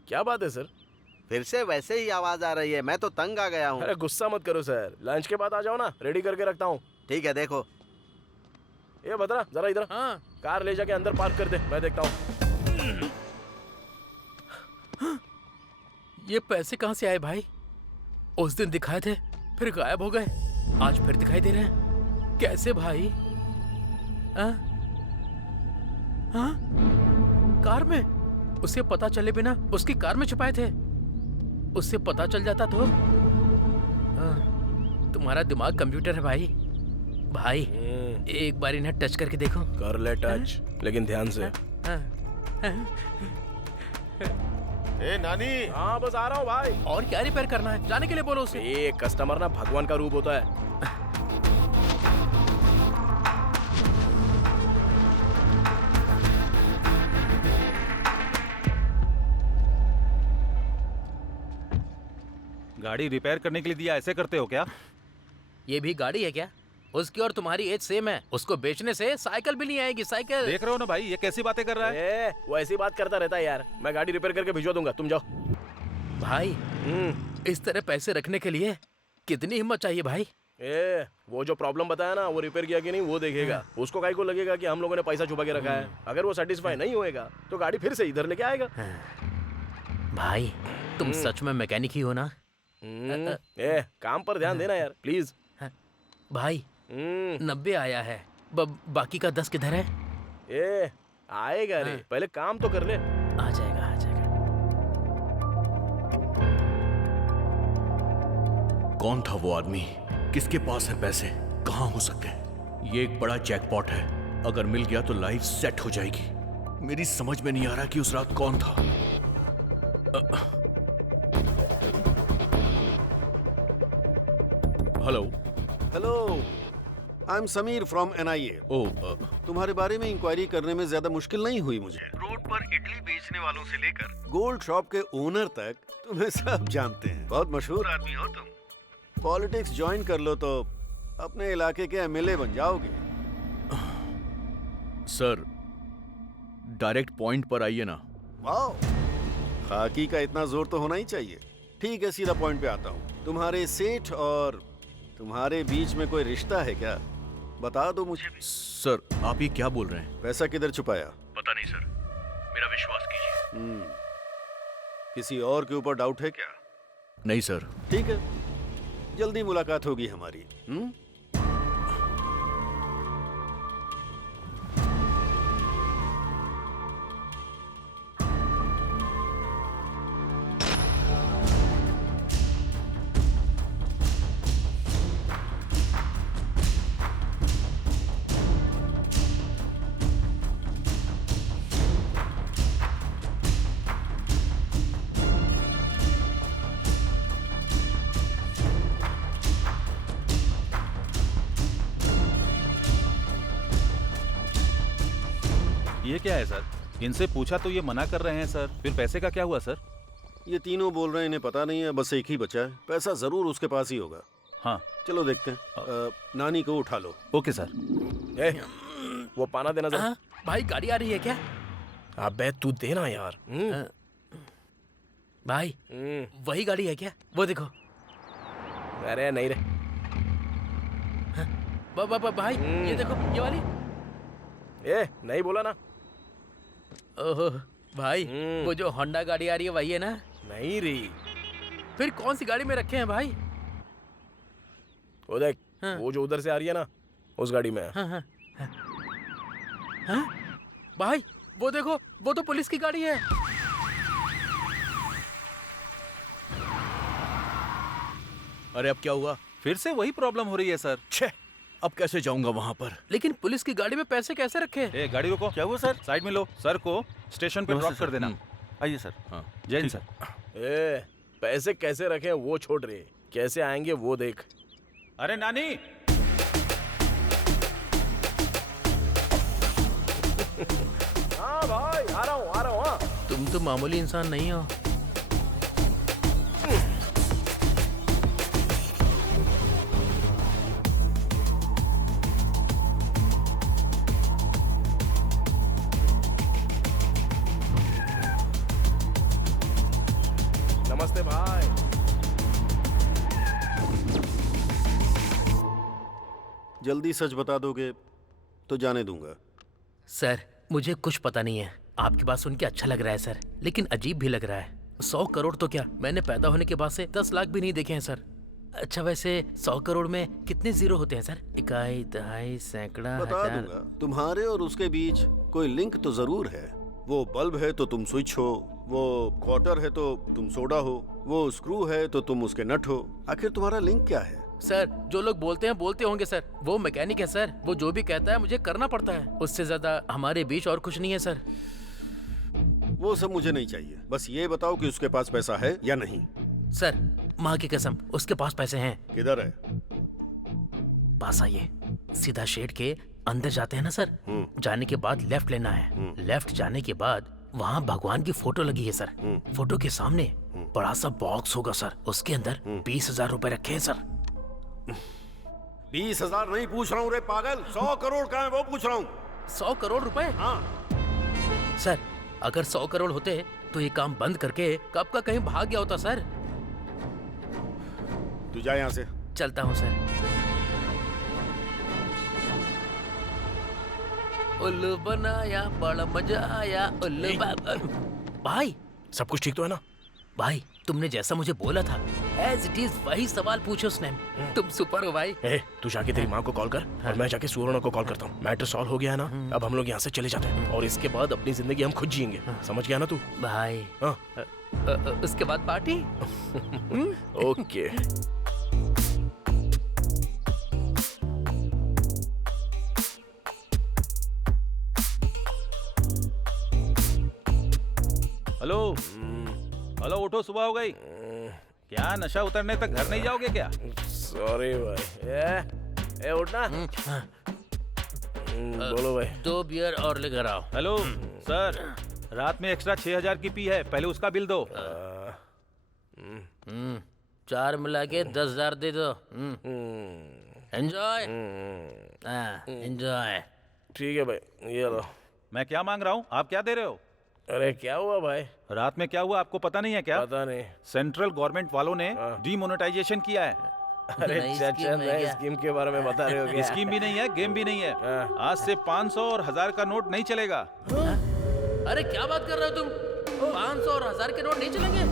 क्या बात है सर? फिर से वैसे ही आवाज आ रही है, मैं तो तंग आ गया हूँ। अरे गुस्सा मत करो सर, लंच के बाद आ जाओ ना, रेडी करके रखता हूँ। ठीक है, देखो। ये बता जरा इधर। हाँ। कार ले जाके अंदर पार्क कर दे, मैं देखता हूँ। ये पैसे कहाँ से आए भाई? उस दिन दिखाए थे, फिर गायब हो गए, आज फिर दिखाई दे रहे हैं। कैसे भाई? कार में? उसे पता चले बिना उसकी कार में छुपाए थे। उससे पता चल जाता तो। तुम्हारा दिमाग कंप्यूटर है भाई। भाई एक बार इन्हें टच करके देखो। कर ले टच, लेकिन ध्यान से। ए नानी। हाँ बस आ रहा हूँ भाई। और क्या रिपेयर करना है? जाने के लिए बोलो उसे। ये कस्टमर ना भगवान का रूप होता है। गाड़ी रिपेयर करने के लिए दिया, ऐसे करते हो क्या? ये भी गाड़ी है क्या? उसकी और तुम्हारी एज सेम है। उसको बेचने से साइकिल भी नहीं आएगी। साइकिल देख रहे हो ना भाई, ये कैसी बातें कर रहा है। वो ऐसी बात करता रहता है यार। मैं गाड़ी रिपेयर करके भिजवा दूंगा, तुम जाओ। भाई इस तरह पैसे रखने के लिए कितनी हिम्मत चाहिए भाई? वो जो प्रॉब्लम बताया ना, वो रिपेयर किया कि नहीं वो देखेगा। उसको काहे को लगेगा कि हम लोगों ने पैसा छुपा के रखा है। अगर वो सेटिस्फाई नहीं होएगा तो गाड़ी फिर से इधर लेके आएगा। भाई तुम सच में मैकेनिक ही हो ना? काम पर ध्यान देना यार प्लीज। भाई 90 आया है, बाकी का 10 किधर है? आएगा रे, पहले काम तो कर ले। आ जाएगा, आ जाएगा। कौन था वो आदमी? किसके पास है पैसे? कहाँ हो सकते हैं? ये एक बड़ा जैकपॉट है। अगर मिल गया तो लाइफ सेट हो जाएगी। मेरी समझ में नहीं आ रहा कि उस रात कौन था। Hello hello, I am Sameer from NIA. तुम्हारे बारे में इंक्वायरी करने में ज्यादा मुश्किल नहीं हुई मुझे। रोड पर इडली बेचने वालों से लेकर गोल्ड शॉप के ओनर तक तुम्हें सब जानते हैं। बहुत मशहूर आदमी हो तुम। पॉलिटिक्स ज्वाइन कर लो तो अपने इलाके के एमएलए बन जाओगे। सर डायरेक्ट पॉइंट पर आइए ना। वाओ, खाकी का इतना जोर तो होना ही चाहिए। ठीक है, सीधा पॉइंट पे आता हूँ। तुम्हारे सेठ और तुम्हारे बीच में कोई रिश्ता है क्या? बता दो मुझे। सर आप ये क्या बोल रहे हैं? पैसा किधर छुपाया? पता नहीं सर, मेरा विश्वास कीजिए। किसी और के ऊपर डाउट है क्या? नहीं सर। ठीक है, जल्दी मुलाकात होगी हमारी। ये क्या है सर? इनसे पूछा तो ये मना कर रहे हैं सर। फिर पैसे का क्या हुआ सर? ये तीनों बोल रहे हैं इन्हें पता नहीं है, बस एक ही बचा है। पैसा जरूर उसके पास ही होगा। हाँ चलो देखते हैं। नानी को उठा लो। Okay sir. वो पाना देना जरा। भाई गाड़ी आ रही है क्या? अबे तू देना यार। भाई वही गाड़ी है क्या? वो देखो। अरे नहीं रे। भाई ये देखो, ये वाली। नहीं बोला ना। ओहो भाई, वो जो होंडा गाड़ी आ रही है वही है ना? नहीं री। फिर कौन सी गाड़ी में रखे हैं भाई? वो देख, वो जो उधर से आ रही है ना, उस गाड़ी में है। भाई वो देखो, वो तो पुलिस की गाड़ी है। अरे अब क्या हुआ? फिर से वही प्रॉब्लम हो रही है सर। छे, अब कैसे जाऊंगा वहां पर? लेकिन पुलिस की गाड़ी में पैसे कैसे रखे? गाड़ी रोको। क्या हुआ सर? साइड में लो। सर को स्टेशन पे ड्रॉप कर देना। आइए सर। हाँ जय हिंद सर। पैसे कैसे रखे वो छोड़ रहे, कैसे आएंगे वो देख। अरे नानी। हाँ भाई आ रहा हूँ। हाँ तुम तो मामूली इंसान नहीं हो। नमस्ते भाई। जल्दी सच बता दोगे तो जाने दूंगा। सर मुझे कुछ पता नहीं है। आपकी बात सुन के अच्छा लग रहा है सर, लेकिन अजीब भी लग रहा है। 100 करोड़ तो क्या, मैंने पैदा होने के बाद से 10 लाख भी नहीं देखे हैं सर। अच्छा वैसे 100 करोड़ में कितने जीरो होते हैं सर? इकाई, दहाई, सैकड़ा, बता हजार। दूंगा। तुम्हारे और उसके बीच कोई लिंक तो जरूर है। वो बल्ब है तो तुम स्विच हो, वो क्वार्टर है तो तुम सोडा हो, वो स्क्रू है तो तुम उसके नट हो। आखिर तुम्हारा लिंक क्या है? सर जो लोग बोलते हैं बोलते होंगे सर। वो मैकेनिक है सर, वो जो भी कहता है मुझे करना पड़ता है। उससे ज्यादा हमारे बीच और कुछ नहीं है सर। वो सब मुझे नहीं चाहिए, बस ये बताओ कि उसके पास पैसा है या नहीं। सर माँ की कसम, उसके पास पैसे हैं। किधर है? पास आइए, सीधा शेड के अंदर जाते हैं ना सर। जाने के बाद लेफ्ट लेना है। लेफ्ट जाने के बाद वहाँ भगवान की फोटो लगी है सर। फोटो के सामने बड़ा सा बॉक्स होगा सर, उसके अंदर 20,000 रुपए रखे हैं सर। 20,000 नहीं पूछ रहा हूँ रे पागल, 100 करोड़ का है वो पूछ रहा हूँ। 100 करोड़ रुपए? हाँ सर अगर 100 करोड़ होते तो ये काम बंद करके कब का कहीं भाग गया होता सर। तू जा यहाँ से। चलता हूँ सर। उल्लू बनाया, बड़ा मजा आया। उल्लू भाई सब कुछ ठीक तो है ना? भाई तुमने जैसा मुझे बोला था एज इट इज वही सवाल पूछो उसने। तुम सुपर हो भाई। तू जाके तेरी माँ को कॉल कर और मैं जाके सुवर्ण को कॉल करता हूँ। मैटर सॉल्व हो गया है ना? अब हम लोग यहाँ से चले जाते हैं और इसके बाद अपनी जिंदगी हम खुद जिएंगे। समझ गया ना तू? भाई हाँ। उसके बाद पार्टी। ओके। हेलो हेलो, उठो, सुबह हो गई क्या? नशा उतरने तक घर नहीं जाओगे क्या? सॉरी भाई। उठना। बोलो भाई। 2 बियर और लेकर आओ। हेलो सर, रात में एक्स्ट्रा 6,000 की पी है, पहले उसका बिल दो। 4 मिला के 10,000 दे दो। Enjoy enjoy. ठीक है भाई, ये लो। मैं क्या मांग रहा हूँ, आप क्या दे रहे हो? अरे क्या हुआ भाई? रात में क्या हुआ आपको पता नहीं है क्या? पता नहीं। सेंट्रल गवर्नमेंट वालों ने डीमोनेटाइजेशन किया है। अरे नई चाचा स्कीम है नए क्या? स्कीम के बारे में बता रहे हो क्या? स्कीम भी नहीं है, गेम भी नहीं है। हाँ। आज से 500 और 1000 का नोट नहीं चलेगा। अरे क्या बात कर रहे हो तुम? 500 और 1000 के नोट नहीं चलेंगे?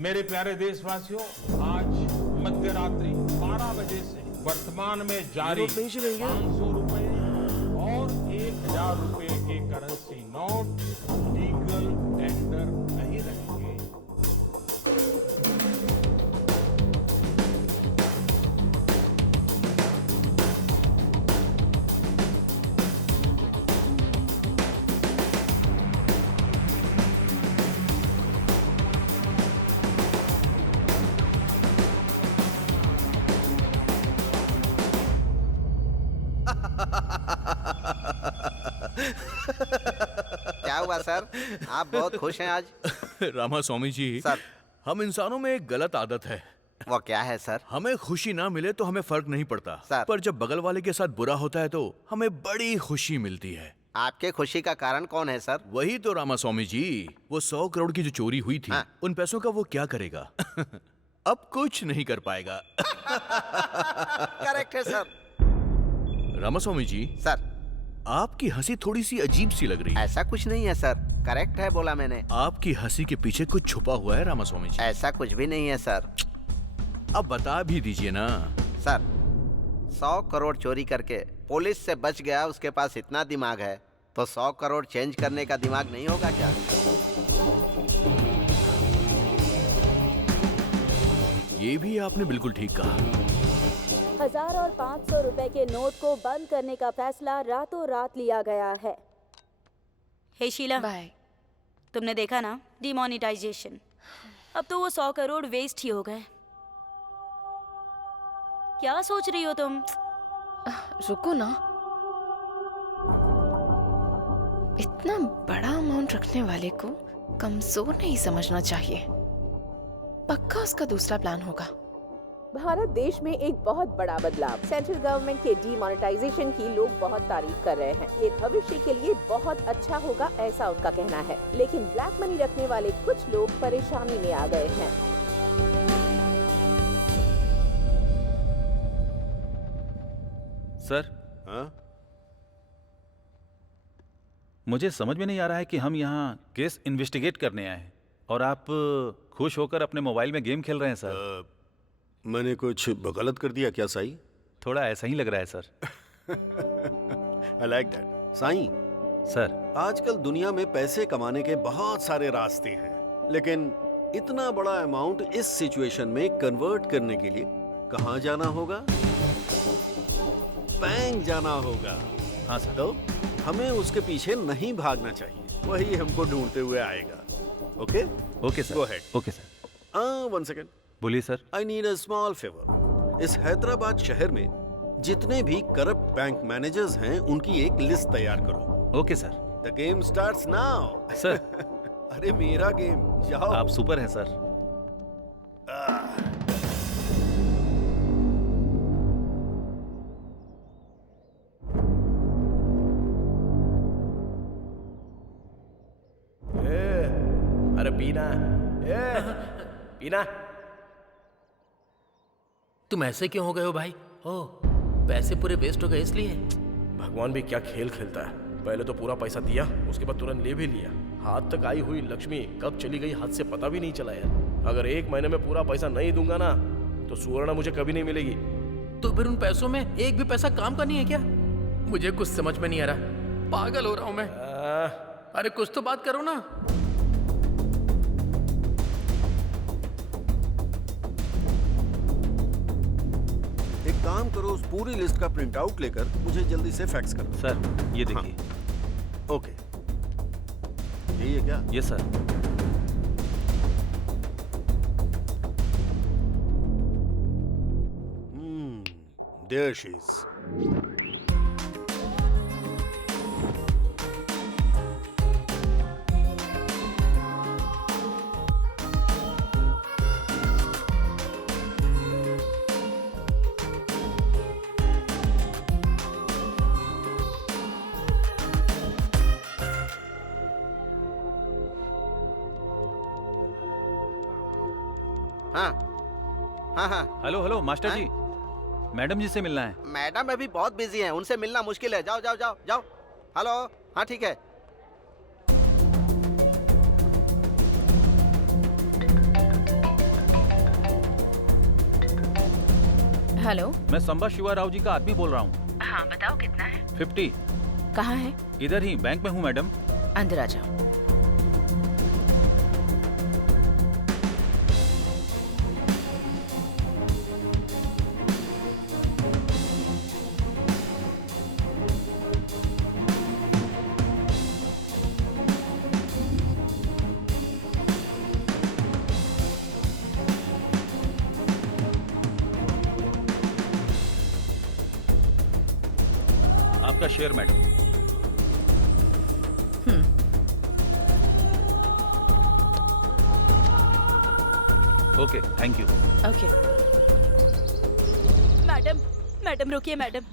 मेरे प्यारे देशवासियों, आज मध्यरात्रि 12 बजे से वर्तमान में जारी नोट नहीं चलेंगे? 500 रुपए और 1000 रुपए के करेंसी नोट लीगल टेंडर नहीं रहेंगे। क्या हुआ सर? आप बहुत खुश हैं आज? रामा स्वामी जी, सर। हम इंसानों में एक गलत आदत है। वो क्या है सर? हमें खुशी ना मिले तो हमें फर्क नहीं पड़ता, सर। पर जब बगल वाले के साथ बुरा होता है तो हमें बड़ी खुशी मिलती है। आपके खुशी का कारण कौन है सर? वही तो रामा स्वामी जी, वो 100 करोड़ की जो चोरी हुई थी, हाँ। उन पैसों का वो क्या करेगा? अब कुछ नहीं कर पाएगा। करेक्ट है सर। रामा स्वामी जी, सर आपकी हंसी थोड़ी सी अजीब सी लग रही है। ऐसा कुछ नहीं है सर, करेक्ट है बोला मैंने। आपकी हंसी के पीछे कुछ छुपा हुआ है रामा स्वामी जी। ऐसा कुछ भी नहीं है सर। अब बता भी दीजिए ना। सर 100 करोड़ चोरी करके पुलिस से बच गया, उसके पास इतना दिमाग है तो 100 करोड़ चेंज करने का दिमाग नहीं होगा क्या? ये भी आपने बिल्कुल ठीक कहा। 1000 और 500 रुपए के नोट को बंद करने का फैसला रातों रात लिया गया है। हे शीला, बाय। तुमने देखा ना डिमोनेटाइजेशन। अब तो वो 100 करोड़ वेस्ट ही हो गए। क्या सोच रही हो तुम? रुको ना, इतना बड़ा अमाउंट रखने वाले को कमजोर नहीं समझना चाहिए। पक्का उसका दूसरा प्लान होगा। भारत देश में एक बहुत बड़ा बदलाव, सेंट्रल गवर्नमेंट के डीमोनेटाइजेशन की लोग बहुत तारीफ कर रहे हैं। ये भविष्य के लिए बहुत अच्छा होगा, ऐसा उनका कहना है। लेकिन ब्लैक मनी रखने वाले कुछ लोग परेशानी में आ गए हैं। सर, हाँ? मुझे समझ में नहीं आ रहा है कि हम यहाँ केस इन्वेस्टिगेट करने आए हैं और आप खुश होकर अपने मोबाइल में गेम खेल रहे हैं सर। मैंने कुछ गलत कर दिया क्या साई? थोड़ा ऐसा ही लग रहा है sir. I like that. Sai, sir, आजकल दुनिया में पैसे कमाने के बहुत सारे रास्ते हैं, लेकिन इतना बड़ा अमाउंट इस सिचुएशन में कन्वर्ट करने के लिए कहाँ जाना होगा? बैंक जाना होगा। हाँ सर। तो हमें उसके पीछे नहीं भागना चाहिए, वही हमको ढूंढते हुए आएगा। Okay okay sir. Go ahead. Okay sir. 1 second. बोलिए sir. I need a small favour. इस हैदराबाद शहर में जितने भी करप्ट बैंक मैनेजर्स हैं उनकी एक लिस्ट तैयार करो। Okay sir. The game starts now. Sir. अरे मेरा गेम, जाओ। आप सुपर हैं सर। अरे पीना, पीना। तुम ऐसे क्यों हो गए हो भाई? ओ, पैसे पूरे वेस्ट हो गए इसलिए? भगवान भी क्या खेल खेलता है। पहले तो पूरा पैसा दिया, उसके बाद तुरंत ले भी लिया। हाथ तक आई हुई लक्ष्मी कब चली गई हाथ से पता भी नहीं चला यार। अगर 1 महीने में पूरा पैसा नहीं दूंगा ना तो सुवर्णा मुझे कभी नहीं मिलेगी। तो फिर उन पैसों में एक भी पैसा काम का नहीं है क्या? मुझे कुछ समझ में नहीं आ रहा, पागल हो रहा हूं मैं। अरे कुछ तो बात करो ना। एक काम करो, उस पूरी लिस्ट का प्रिंट आउट लेकर मुझे जल्दी से फैक्स कर दो। सर ये देखिए। हाँ। ओके, यही है क्या? Yes sir. There she is. हाँ हाँ हाँ। Hello hello master ji, madam ji से मिलना है। मैडम अभी बहुत बिजी हैं, उनसे मिलना मुश्किल है। जाओ जाओ जाओ जाओ। हेलो, हाँ ठीक है। हेलो, मैं संबा शिवा राव जी का आदमी बोल रहा हूँ। हाँ बताओ कितना है? 50। कहाँ है? इधर ही बैंक में हूँ मैडम। अंदर आ जाओ। आपका share madam. Okay, thank you. Okay. Madam, madam रुकिए मैडम।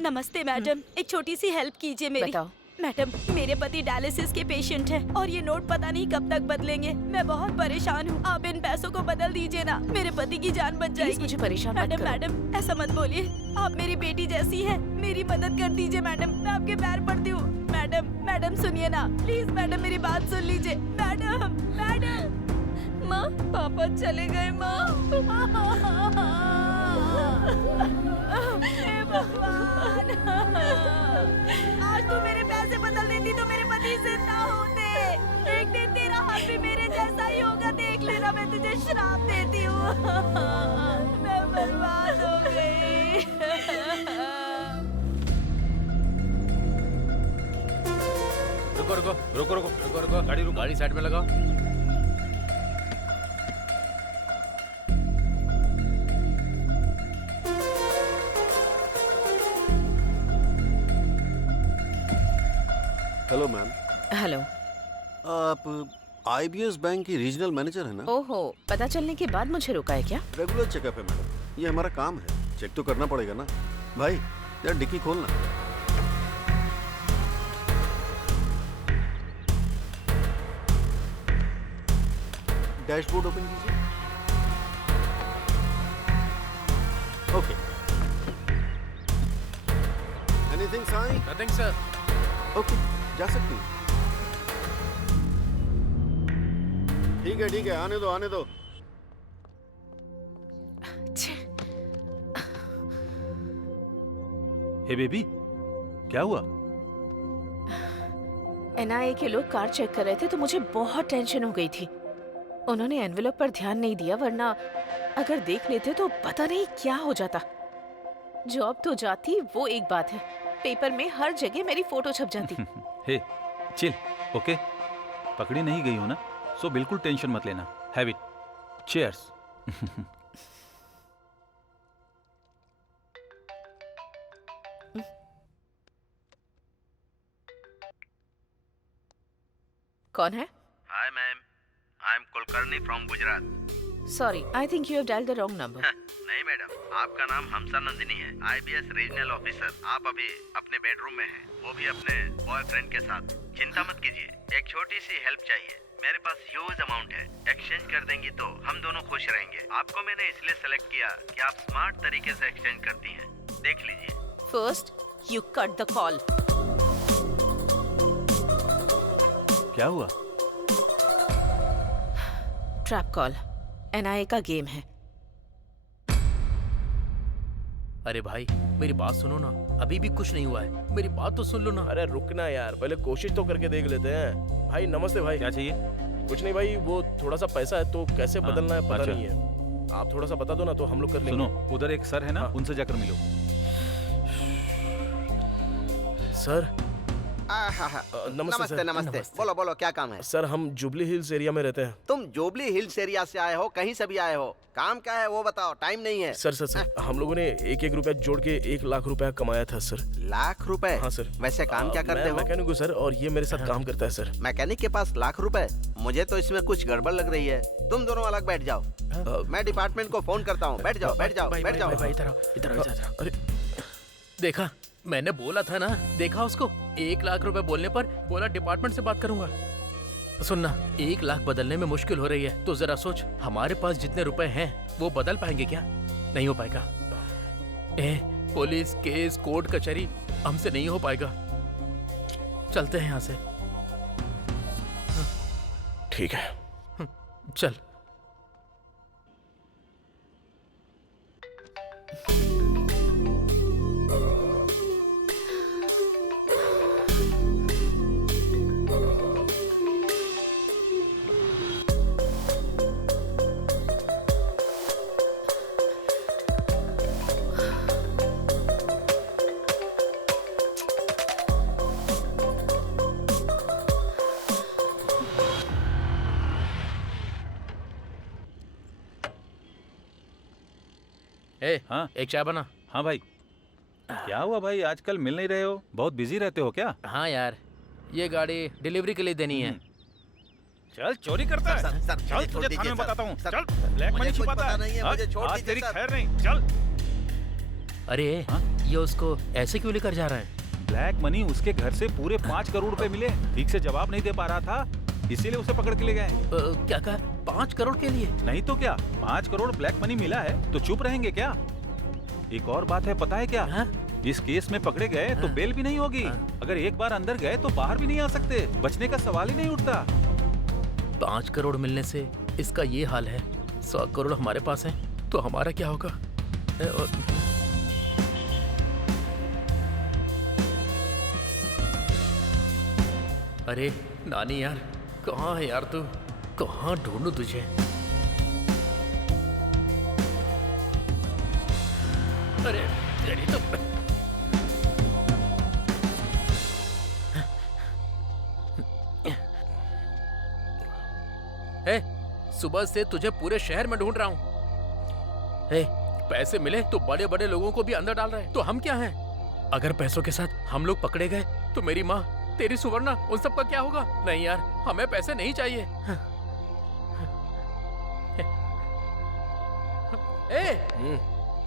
नमस्ते मैडम, एक छोटी सी हेल्प कीजिए मेरी। बताओ। मैडम, मेरे पति डायलिसिस के पेशेंट हैं और ये नोट पता नहीं कब तक बदलेंगे। मैं बहुत परेशान हूँ, आप इन पैसों को बदल दीजिए ना, मेरे पति की जान बच जाएगी। मुझे परेशान मत मैडम करो। मैडम ऐसा मत बोलिए, आप मेरी बेटी जैसी है, मेरी मदद कर दीजिए मैडम, मैं आपके पैर पड़ती हूँ। मैडम, मैडम सुनिए ना प्लीज, मैडम मेरी बात सुन लीजिए। Madam, madam. माँ, पापा चले गए माँ। हे भगवान, आज तू मेरे पैसे बदल देती तो मेरे पति जिंदा होते। एक दिन तेरा हाल भी मेरे जैसा ही होगा, देख लेना, मैं तुझे श्राप देती हूँ। मैं बर्बाद हो गई। रुको रुको रुको रुको रुको रुको, गाड़ी रुको, गाड़ी साइड में लगाओ। Hello ma'am. हेलो। आप IBS बैंक की रीजनल मैनेजर है ना? ओहो, पता चलने के बाद मुझे रोका है क्या? रेगुलर चेकअप है मैडम, ये हमारा काम है, चेक तो करना पड़ेगा ना। भाई यार डिक्की खोलना। डैशबोर्ड ओपन कीजिए। Okay. Anything Sai? Nothing sir. Okay, जा सकती हूँ। ठीक है, आने दो आने दो। हे बेबी, क्या हुआ? NIA के लोग कार चेक कर रहे थे तो मुझे बहुत टेंशन हो गई थी। उन्होंने एनवेलप पर ध्यान नहीं दिया, वरना अगर देख लेते तो पता नहीं क्या हो जाता। जॉब तो जाती, वो एक बात है, पेपर में हर जगह मेरी फोटो छप जाती। हे चिल, ओके? पकड़ी नहीं गई हो ना, सो बिल्कुल टेंशन मत लेना। Have it. चीयर्स। कौन है? Hi ma'am, I am Kulkarni from Gujarat. Sorry, I think you have dialled the wrong number. नहीं मैडम, आपका नाम हमसा नंदिनी है, IBS रीजनल ऑफिसर। आप अभी अपने बेडरूम में हैं, वो भी अपने बॉयफ्रेंड के साथ। चिंता मत कीजिए, एक छोटी सी हेल्प चाहिए। मेरे पास ह्यूज अमाउंट है, एक्सचेंज कर देंगी तो हम दोनों खुश रहेंगे। आपको मैंने इसलिए सेलेक्ट किया कि आप स्मार्ट तरीके से एक्सचेंज करती हैं। देख लीजिए। First you cut the call. क्या हुआ? ट्रैप कॉल, NIA का गेम है। अरे भाई मेरी बात सुनो ना, अभी भी कुछ नहीं हुआ है, मेरी बात तो सुन लो ना। अरे रुकना यार, पहले कोशिश तो करके देख लेते हैं। भाई नमस्ते भाई। क्या चाहिए? कुछ नहीं भाई, वो थोड़ा सा पैसा है तो कैसे बदलना है पता अच्छा। नहीं है। आप थोड़ा सा बता दो ना तो हम लोग कर लेंगे। सुनो, उधर एक सर है ना, उनसे जाकर मिलो। सर। नमस्ते नमस्ते। बोलो बोलो, क्या काम है? सर हम जुबली हिल्स एरिया में रहते हैं। तुम जुबली हिल्स एरिया से आए हो, कहीं से भी आए हो, काम क्या है वो बताओ, टाइम नहीं है। सर हम लोगों ने एक रुपया जोड़ के 1 लाख रुपया कमाया था सर। लाख रुपए? हाँ सर। वैसे काम क्या करते हो? मैकेनिक हूँ सर, और ये मेरे साथ काम करता है सर। मैकेनिक के पास लाख रुपए? मुझे तो इसमें कुछ गड़बड़ लग रही है। तुम दोनों अलग बैठ जाओ, मैं डिपार्टमेंट को फोन करता हूँ। बैठ जाओ बैठ जाओ बैठ जाओ। इधर। अरे देखा, मैंने बोला था ना, देखा उसको। 1 लाख रुपए बोलने पर बोला डिपार्टमेंट से बात करूंगा। सुनना, 1 लाख बदलने में मुश्किल हो रही है, तो जरा सोच, हमारे पास जितने रुपए हैं वो बदल पाएंगे क्या? नहीं हो पाएगा। पुलिस केस कोर्ट कचहरी हमसे नहीं हो पाएगा। चलते हैं यहाँ से। ठीक है, चल। हाँ, एक चाय बना। हाँ भाई। क्या हुआ भाई, आजकल मिल नहीं रहे हो? बहुत बिजी रहते हो क्या? हाँ यार, ये गाड़ी डिलीवरी के लिए देनी है। चल, चोरी करता है। सर, चल, तुझे थाने में बताता हूँ। चल, ब्लैक मनी छिपाता है। मुझे छोड़ आज दीजिए तेरी सर। खैर नहीं। चल। अरे ये उसको ऐसे क्यों लेकर जा रहा है? ब्लैक मनी उसके घर से पूरे 5 करोड़ रुपए मिले। ठीक से जवाब नहीं दे पा रहा था, इसीलिए उसे पकड़ के ले गए। क्या कहा? 5 करोड़ के लिए? नहीं तो क्या, 5 करोड़ ब्लैक मनी मिला है तो चुप रहेंगे क्या? एक और बात है, पता है क्या? इस केस में पकड़े गए तो बेल भी नहीं होगी। अगर एक बार अंदर गए तो बाहर भी नहीं आ सकते। बचने का सवाल ही नहीं उठता। 5 करोड़ मिलने से इसका ये हाल है। 100 करोड़ हमारे पास है तो हमारा क्या होगा? अरे नानी यार, कहाँ है यार तू? कहाँ ढूंढूं तुझे? अरे तेरी तो सुबह से तुझे पूरे शहर में ढूंढ रहा हूँ। पैसे मिले तो बड़े बड़े लोगों को भी अंदर डाल रहे हैं, तो हम क्या हैं? अगर पैसों के साथ हम लोग पकड़े गए तो मेरी माँ, तेरी सुवर्णा, उन सब का क्या होगा? नहीं यार, हमें पैसे नहीं चाहिए।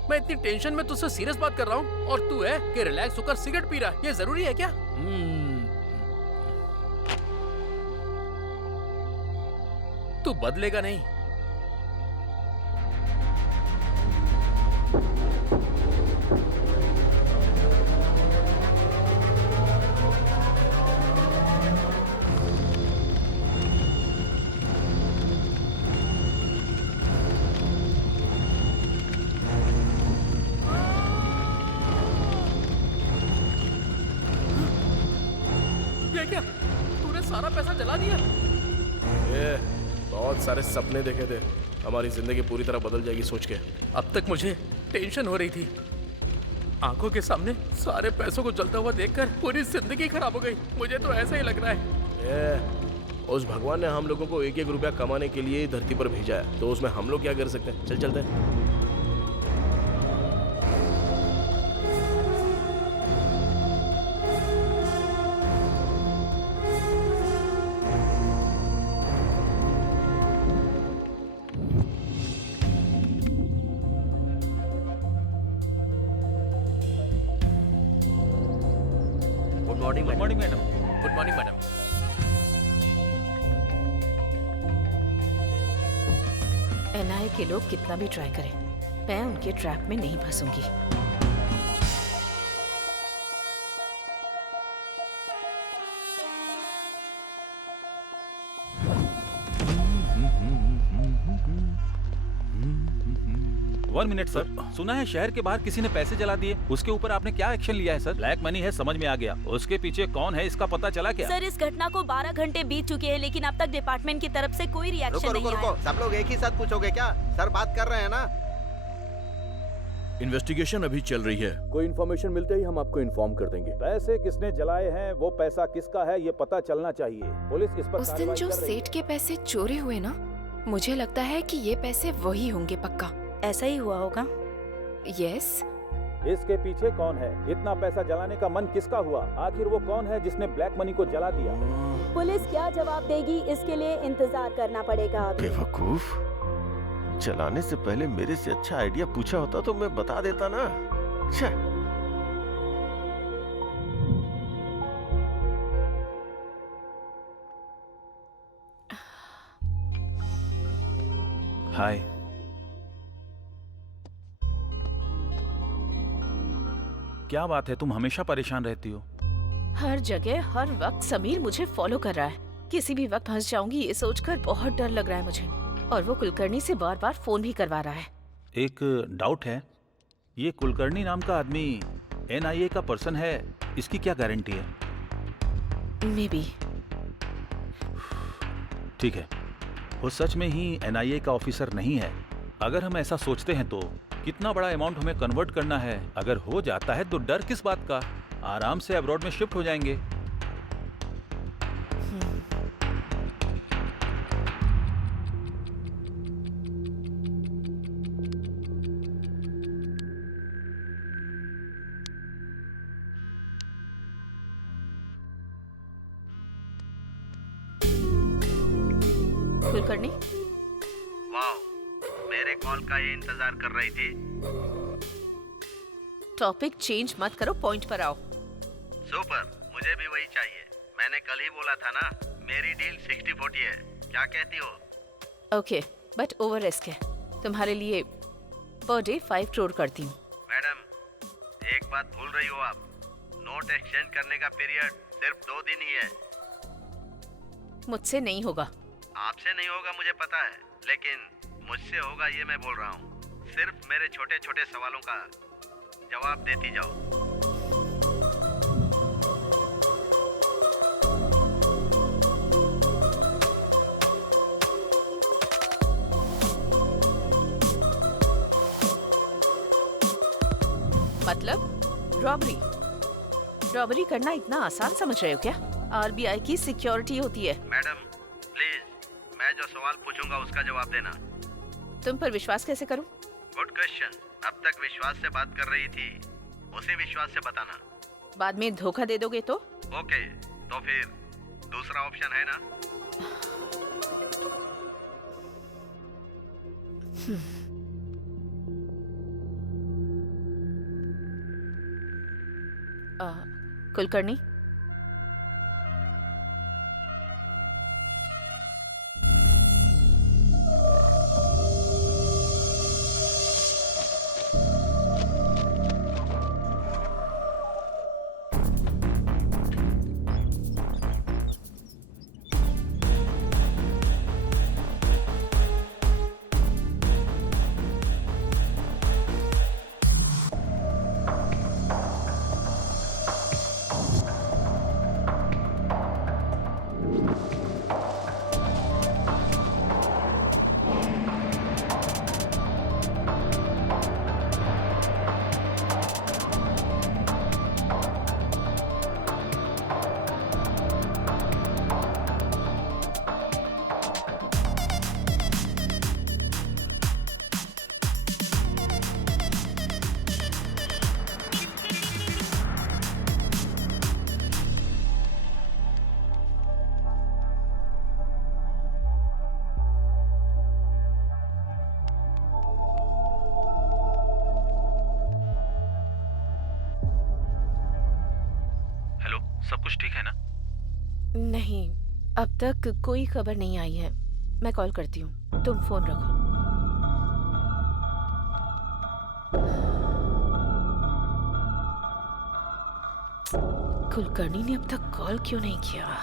मैं इतनी टेंशन में तुझसे सीरियस बात कर रहा हूँ और तू है कि रिलैक्स होकर सिगरेट पी रहा है। ये जरूरी है क्या? तू बदलेगा नहीं। ये क्या? तूने सारा पैसा जला दिया? बहुत सारे सपने देखे थे, हमारी जिंदगी पूरी तरह बदल जाएगी सोच के। अब तक मुझे टेंशन हो रही थी, आंखों के सामने सारे पैसों को जलता हुआ देखकर पूरी जिंदगी खराब हो गई। मुझे तो ऐसा ही लग रहा है। उस भगवान ने हम लोगों को 1-1 रुपया कमाने के लिए धरती पर भेजा है, तो उसमें हम लोग क्या कर सकते हैं? चल चलते हैं। Good morning madam. Good morning madam. NIA के लोग कितना भी ट्राई करें, मैं उनके ट्रैप में नहीं फंसूंगी। वन मिनट सर, सुना है शहर के बाहर किसी ने पैसे जला दिए, उसके ऊपर आपने क्या एक्शन लिया है सर? ब्लैक मनी है, समझ में आ गया। उसके पीछे कौन है इसका पता चला क्या? सर, इस घटना को 12 घंटे बीत चुके हैं, लेकिन अब तक डिपार्टमेंट की तरफ से कोई रिएक्शन नहीं आया। सब लोग एक ही साथ पूछोगे क्या? सर बात कर रहे हैं ना। इन्वेस्टिगेशन अभी चल रही है। कोई इन्फॉर्मेशन मिलते ही हम आपको इन्फॉर्म कर देंगे। पैसे किसने जलाए हैं, वो पैसा किसका है, ये पता चलना चाहिए। पुलिस इस पर उस दिन जो सेठ के पैसे चोरी हुए ना, मुझे लगता है कि ये पैसे वही होंगे पक्का। ऐसा ही हुआ होगा। यस। इसके पीछे कौन है? इतना पैसा जलाने का मन किसका हुआ? आखिर वो कौन है जिसने ब्लैक मनी को जला दिया? पुलिस क्या जवाब देगी, इसके लिए इंतजार करना पड़ेगा। बेवकूफ, जलाने से पहले मेरे से अच्छा आइडिया पूछा होता तो मैं बता देता ना। हाय। क्या बात है, तुम हमेशा परेशान रहती हो? हर जगह हर वक्त समीर मुझे फॉलो कर रहा है। किसी भी वक्त फंस जाऊंगी ये सोचकर बहुत डर लग रहा है मुझे। और वो कुलकर्णी से बार बार फोन भी करवा रहा है। एक डाउट है, ये कुलकर्णी नाम का आदमी NIA का पर्सन है, इसकी क्या गारंटी है? May be. ठीक है, वो सच में ही NIA का ऑफिसर नहीं है। अगर हम ऐसा सोचते हैं तो कितना बड़ा अमाउंट हमें कन्वर्ट करना है। अगर हो जाता है तो डर किस बात का, आराम से अब्रॉड में शिफ्ट हो जाएंगे। कुलकर्णी, वाओ, मेरे कॉल का ये इंतजार कर रही थी। टॉपिक चेंज मत करो, पॉइंट पर आओ। सुपर, मुझे भी वही चाहिए। मैंने कल ही बोला था ना, मेरी डील 60-40 है। क्या कहती हो? ओके, बट ओवर रिस्क है। तुम्हारे लिए पर डे 5 करोड़ करती हूँ। मैडम, एक बात भूल रही हो आप। नोट एक्सचेंज करने का पीरियड सिर्फ 2 दिन ही है। मुझसे नहीं होगा। आपसे नहीं होगा मुझे पता है, लेकिन मुझसे होगा ये मैं बोल रहा हूँ। सिर्फ मेरे छोटे छोटे सवालों का जवाब देती जाओ। मतलब रॉबरी? रॉबरी करना इतना आसान समझ रहे हो क्या? RBI की सिक्योरिटी होती है। मैडम प्लीज, मैं जो सवाल पूछूंगा उसका जवाब देना। तुम पर विश्वास कैसे करूं? Good question. अब तक विश्वास से बात कर रही थी, उसी विश्वास से बताना। बाद में धोखा दे दोगे तो? ओके, तो फिर दूसरा ऑप्शन है ना? कुलकर्णी, सब कुछ ठीक है ना? नहीं, अब तक कोई खबर नहीं आई है। मैं कॉल करती हूँ, तुम फोन रखो। कुलकर्णी ने अब तक कॉल क्यों नहीं किया?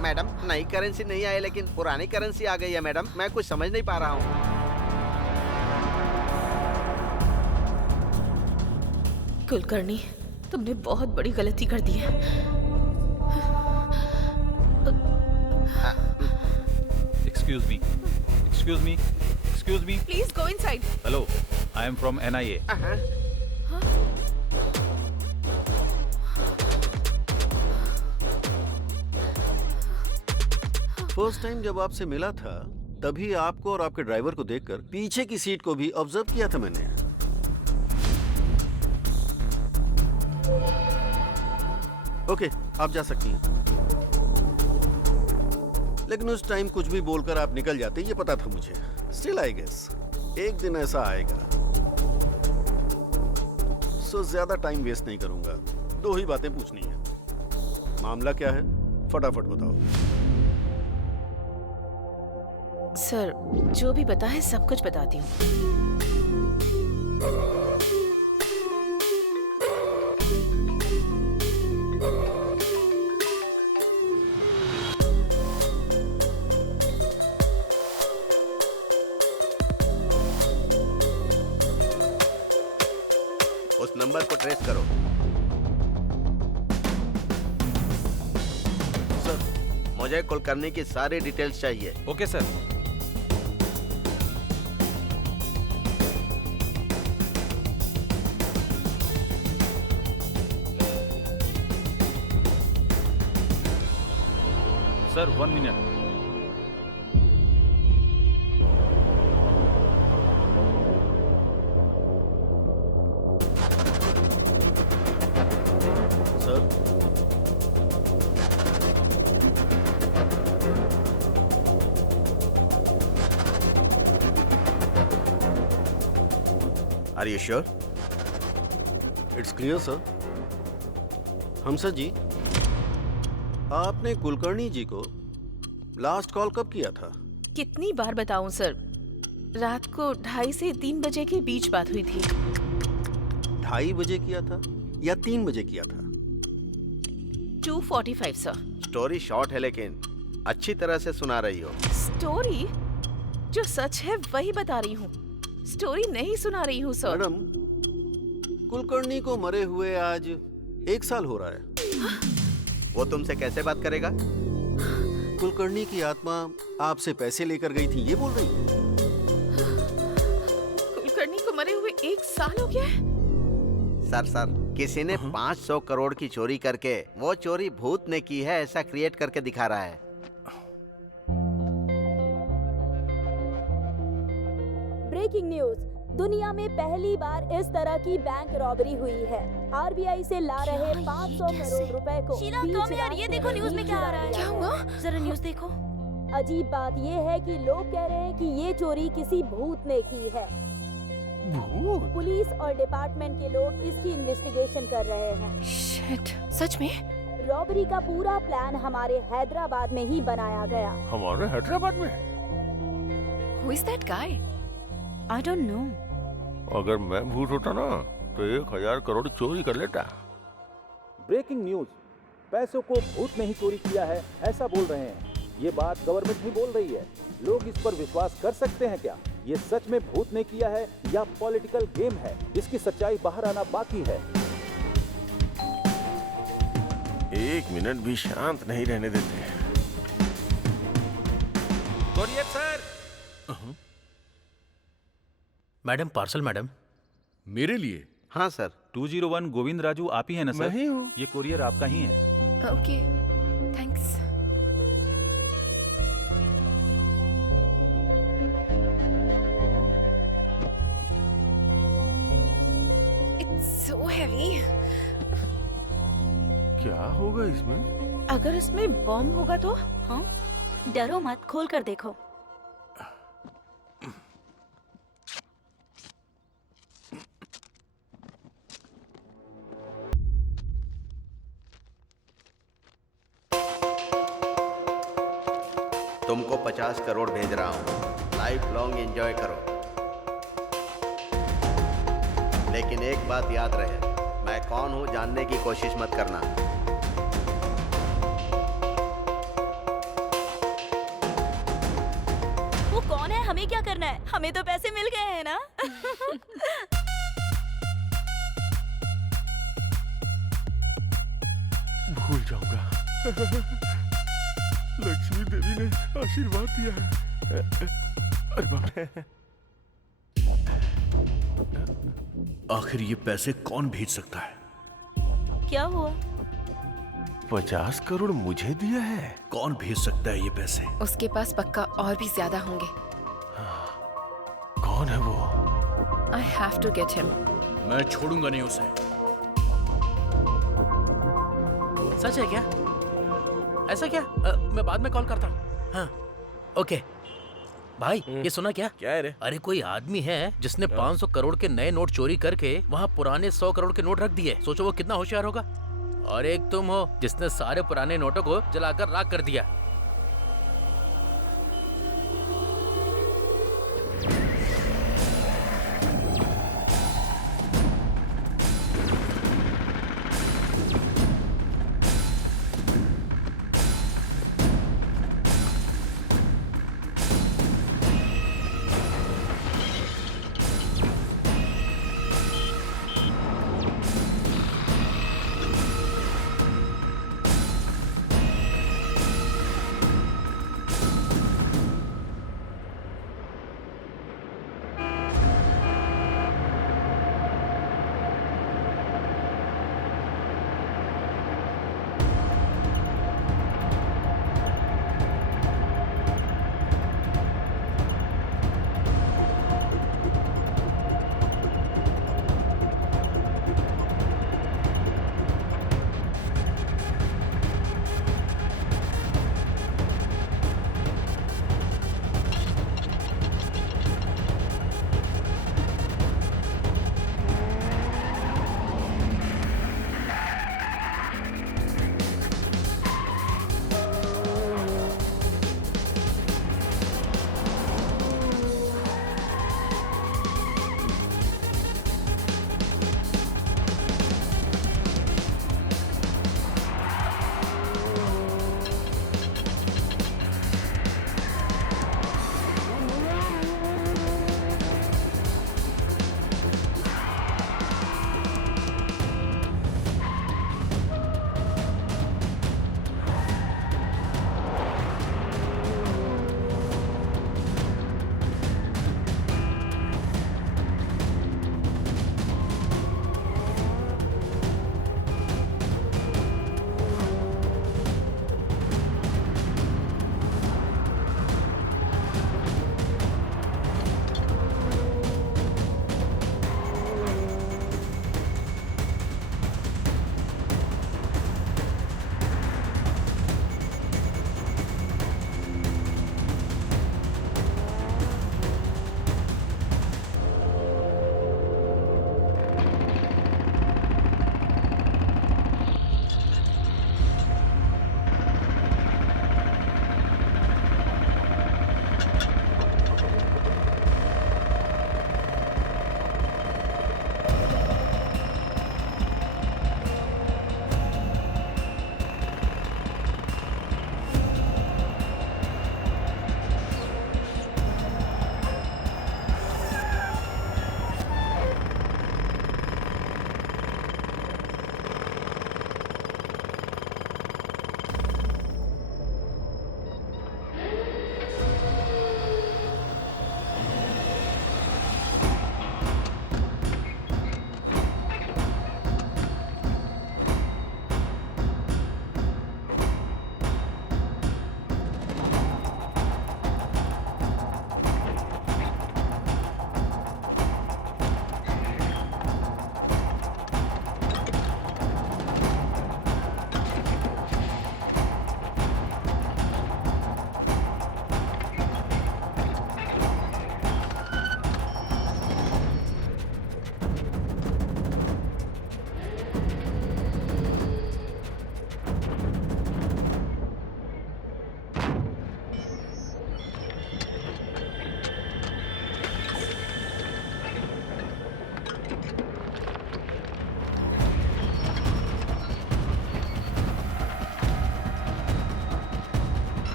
मैडम नई करेंसी नहीं आई लेकिन पुरानी करेंसी आ गई है मैडम। मैं कुछ समझ नहीं पा रहा हूँ। कुलकर्णी, तुमने बहुत बड़ी गलती कर दी है। Excuse me, excuse me, excuse me. Please go inside. Hello, I am from NIA। First time जब आपसे मिला था तभी आपको और आपके ड्राइवर को देखकर पीछे की सीट को भी ऑब्जर्व किया था मैंने। ओके, आप जा सकती हैं। लेकिन उस टाइम कुछ भी बोलकर आप निकल जाते, ये पता था मुझे। स्टिल आई गेस एक दिन ऐसा आएगा। सो ज्यादा टाइम वेस्ट नहीं करूंगा, 2 ही बातें पूछनी है। मामला क्या है, फटाफट बताओ। सर, जो भी पता है सब कुछ बताती हूँ। उस नंबर को ट्रेस करो। सर, मुझे कुलकर्णी की सारी डिटेल्स चाहिए। Okay sir. Sir 1 minute. Sir, are you sure? It's clear sir. हमसर जी, आपने कुलकर्णी जी को लास्ट कॉल कब किया था? कितनी बार बताऊं सर, रात को 2:30 से 3 बजे के बीच बात हुई थी। 2:30 बजे किया था या 3 बजे किया था? 2:45 सर। स्टोरी शॉर्ट है लेकिन अच्छी तरह से सुना रही हो। स्टोरी जो सच है वही बता रही हूँ, स्टोरी नहीं सुना रही हूँ सर। मैडम, कुलकर्णी को मरे हुए आज 1 साल हो रहा है। वो तुमसे कैसे बात करेगा? कुलकर्णी की आत्मा आपसे पैसे लेकर गई थी, ये बोल रही है। कुलकर्णी को मरे हुए 1 साल हो गया है। सर, किसी ने 500 करोड़ की चोरी करके वो चोरी भूत ने की है ऐसा क्रिएट करके दिखा रहा है। ब्रेकिंग न्यूज, दुनिया में पहली बार इस तरह की बैंक रॉबरी हुई है। RBI से ला रहे 500 करोड़ रुपए को शीला, बीच कम यार, ये रास्ते देखो में न्यूज़ में क्या आ रहा है। चुरा क्या लिया हुआ? है। जरा न्यूज़ देखो। अजीब बात ये है कि लोग कह रहे हैं कि ये चोरी किसी भूत ने की है। भूत? पुलिस और डिपार्टमेंट के लोग इसकी इन्वेस्टिगेशन कर रहे हैं। शिट, सच में? रॉबरी का पूरा प्लान हमारे हैदराबाद में ही बनाया गया। हमारे हैदराबाद में? Who is that guy? I don't know. अगर मैं भूत होता ना तो 1000 करोड़ चोरी कर लेता। ब्रेकिंग न्यूज, पैसों को भूत ने ही चोरी किया है ऐसा बोल रहे हैं। ये बात गवर्नमेंट ही बोल रही है। लोग इस पर विश्वास कर सकते हैं क्या? ये सच में भूत ने किया है या पॉलिटिकल गेम है? इसकी सच्चाई बाहर आना बाकी है। 1 मिनट भी शांत नहीं रहने देते। Courier sir. Madam, parcel madam. मेरे लिए? हाँ सर। 201 गोविंद राजू आप ही है ना सर? मैं ही हूँ। ये कोरियर आपका ही है। Okay, thanks. It's so heavy. क्या होगा इसमें? अगर इसमें बॉम्ब होगा तो? हाँ, डरो मत, खोल कर देखो। तुमको 50 करोड़ भेज रहा हूँ, लाइफ लॉन्ग एंजॉय करो। लेकिन एक बात याद रहे, मैं कौन हूँ जानने की कोशिश मत करना। करना है, हमें तो पैसे मिल गए हैं ना। भूल जाऊंगा। लक्ष्मी देवी ने आशीर्वाद दिया है। अरे बाप रे। आखिर ये पैसे कौन भेज सकता है? क्या हुआ? 50 करोड़ मुझे दिया है। कौन भेज सकता है ये पैसे? उसके पास पक्का और भी ज्यादा होंगे। कौन है वो? I have to get him. मैं छोड़ूंगा नहीं उसे। सच है क्या? ऐसा क्या? मैं बाद में कॉल करता हूँ। हाँ, ओके। भाई ये सुना क्या? क्या है रे? अरे कोई आदमी है जिसने 500 करोड़ के नए नोट चोरी करके वहाँ पुराने 100 करोड़ के नोट रख दिए। सोचो वो कितना होशियार होगा। और एक तुम हो जिसने सारे पुराने नोटों को जलाकर राख कर दिया।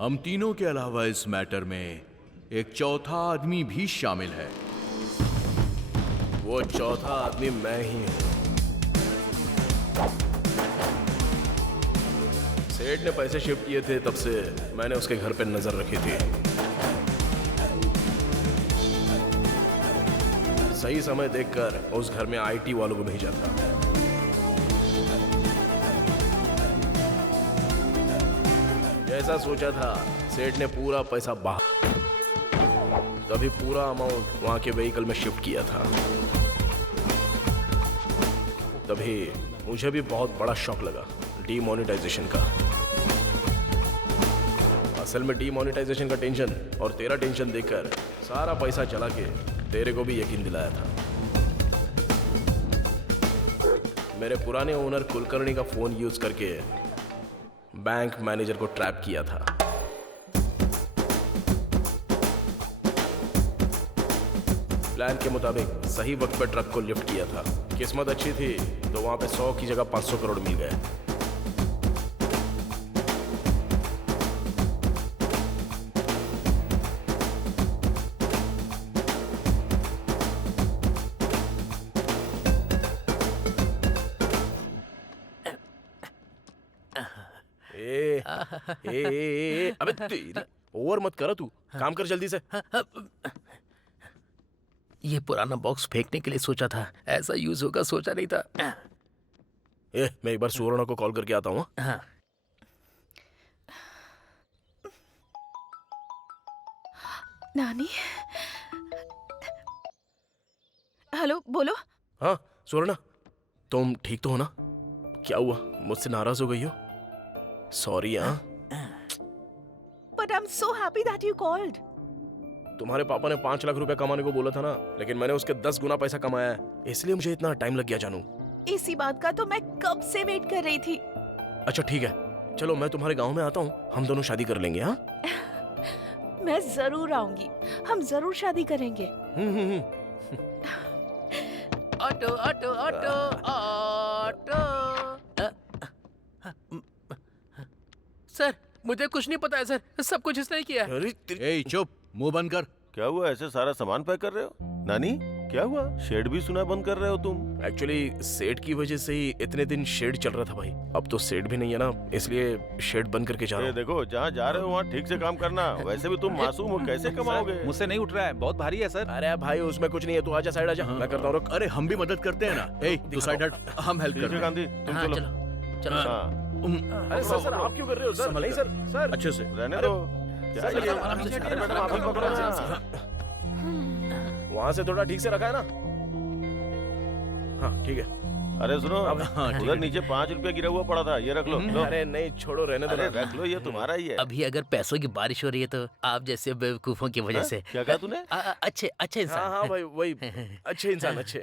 हम तीनों के अलावा इस मैटर में एक चौथा आदमी भी शामिल है। वो चौथा आदमी मैं ही हूँ। सेठ ने पैसे शिफ्ट किए थे, तब से मैंने उसके घर पे नजर रखी थी। सही समय देखकर उस घर में आईटी वालों को भेजा था। जैसा सोचा था, सेठ ने पूरा पैसा बाहर, तभी पूरा अमाउंट वहां के व्हीकल में शिफ्ट किया था। तभी मुझे भी बहुत बड़ा शॉक लगा डीमोनेटाइजेशन का। असल में डीमोनेटाइजेशन का टेंशन और तेरा टेंशन देखकर सारा पैसा चला के तेरे को भी यकीन दिलाया था। मेरे पुराने ओनर कुलकर्णी का फोन यूज करके बैंक मैनेजर को ट्रैप किया था। प्लान के मुताबिक सही वक्त पर ट्रक को लिफ्ट किया था। किस्मत अच्छी थी तो वहां पे 100 की जगह 500 करोड़ मिल गए। अबे तेरी ओवर मत करो, तू काम कर जल्दी से। ये पुराना बॉक्स फेंकने के लिए सोचा था, ऐसा यूज होगा सोचा नहीं था। मैं एक बार सुवर्णा को कॉल करके आता हूँ। हाँ। नानी, हेलो, बोलो। हाँ सुवर्णा, तुम ठीक तो हो ना? क्या हुआ, मुझसे नाराज हो गई हो? सॉरी। हाँ, but I am so happy that you called. तुम्हारे पापा ने 5 लाख रुपए कमाने को बोला था ना, लेकिन मैंने उसके 10 गुना पैसा कमाया है, इसलिए मुझे इतना टाइम लग गया जानू। इसी बात का तो मैं कब से वेट कर रही थी। अच्छा ठीक है, चलो मैं तुम्हारे गांव में आता हूँ, हम दोनों शादी कर लेंगे। हाँ मैं जरूर आऊंगी, हम जरूर शादी करेंगे। Auto auto auto auto. Sir मुझे कुछ नहीं पता है सर, सब कुछ इसने ही किया है। ए चुप, मुंह बंद कर। क्या हुआ, ऐसे सारा सामान पैक कर रहे हो? नानी क्या हुआ, शेड भी सुना बंद कर रहे हो तुम? एक्चुअली सेड की वजह से ही इतने दिन शेड चल रहा था भाई। अब तो सेड भी नहीं है ना, इसलिए शेड बंद करके जा रहा हूँ। देखो, जहाँ जा रहे हो वहाँ ठीक से काम करना। वैसे भी तुम मासूम हो, कैसे कमाओगे? मुझसे नहीं उठ रहा है, बहुत भारी है सर। अरे भाई उसमें कुछ नहीं है, तू आजा साइड आजा, मैं करता हूँ। अरे हम भी मदद करते हैं ना। ए तू साइड हट, हम हेल्प करते हैं। गांधी तुम चलो। अरे सर आप क्यों कर रहे हो सर? नहीं सर, सर अच्छे से रहने दो। वहाँ से थोड़ा ठीक से रखा है ना? हाँ ठीक है। अरे सुनो, उधर नीचे 5 रुपया गिरा हुआ पड़ा था, ये रख लो। अरे नहीं छोड़ो, रहने दो। रख लो, ये तुम्हारा ही है। अभी अगर पैसों की बारिश हो रही है तो आप जैसे बेवकूफों की वजह से। क्या कहा तूने? अच्छे इंसान। हाँ भाई वही अच्छे इंसान, अच्छे।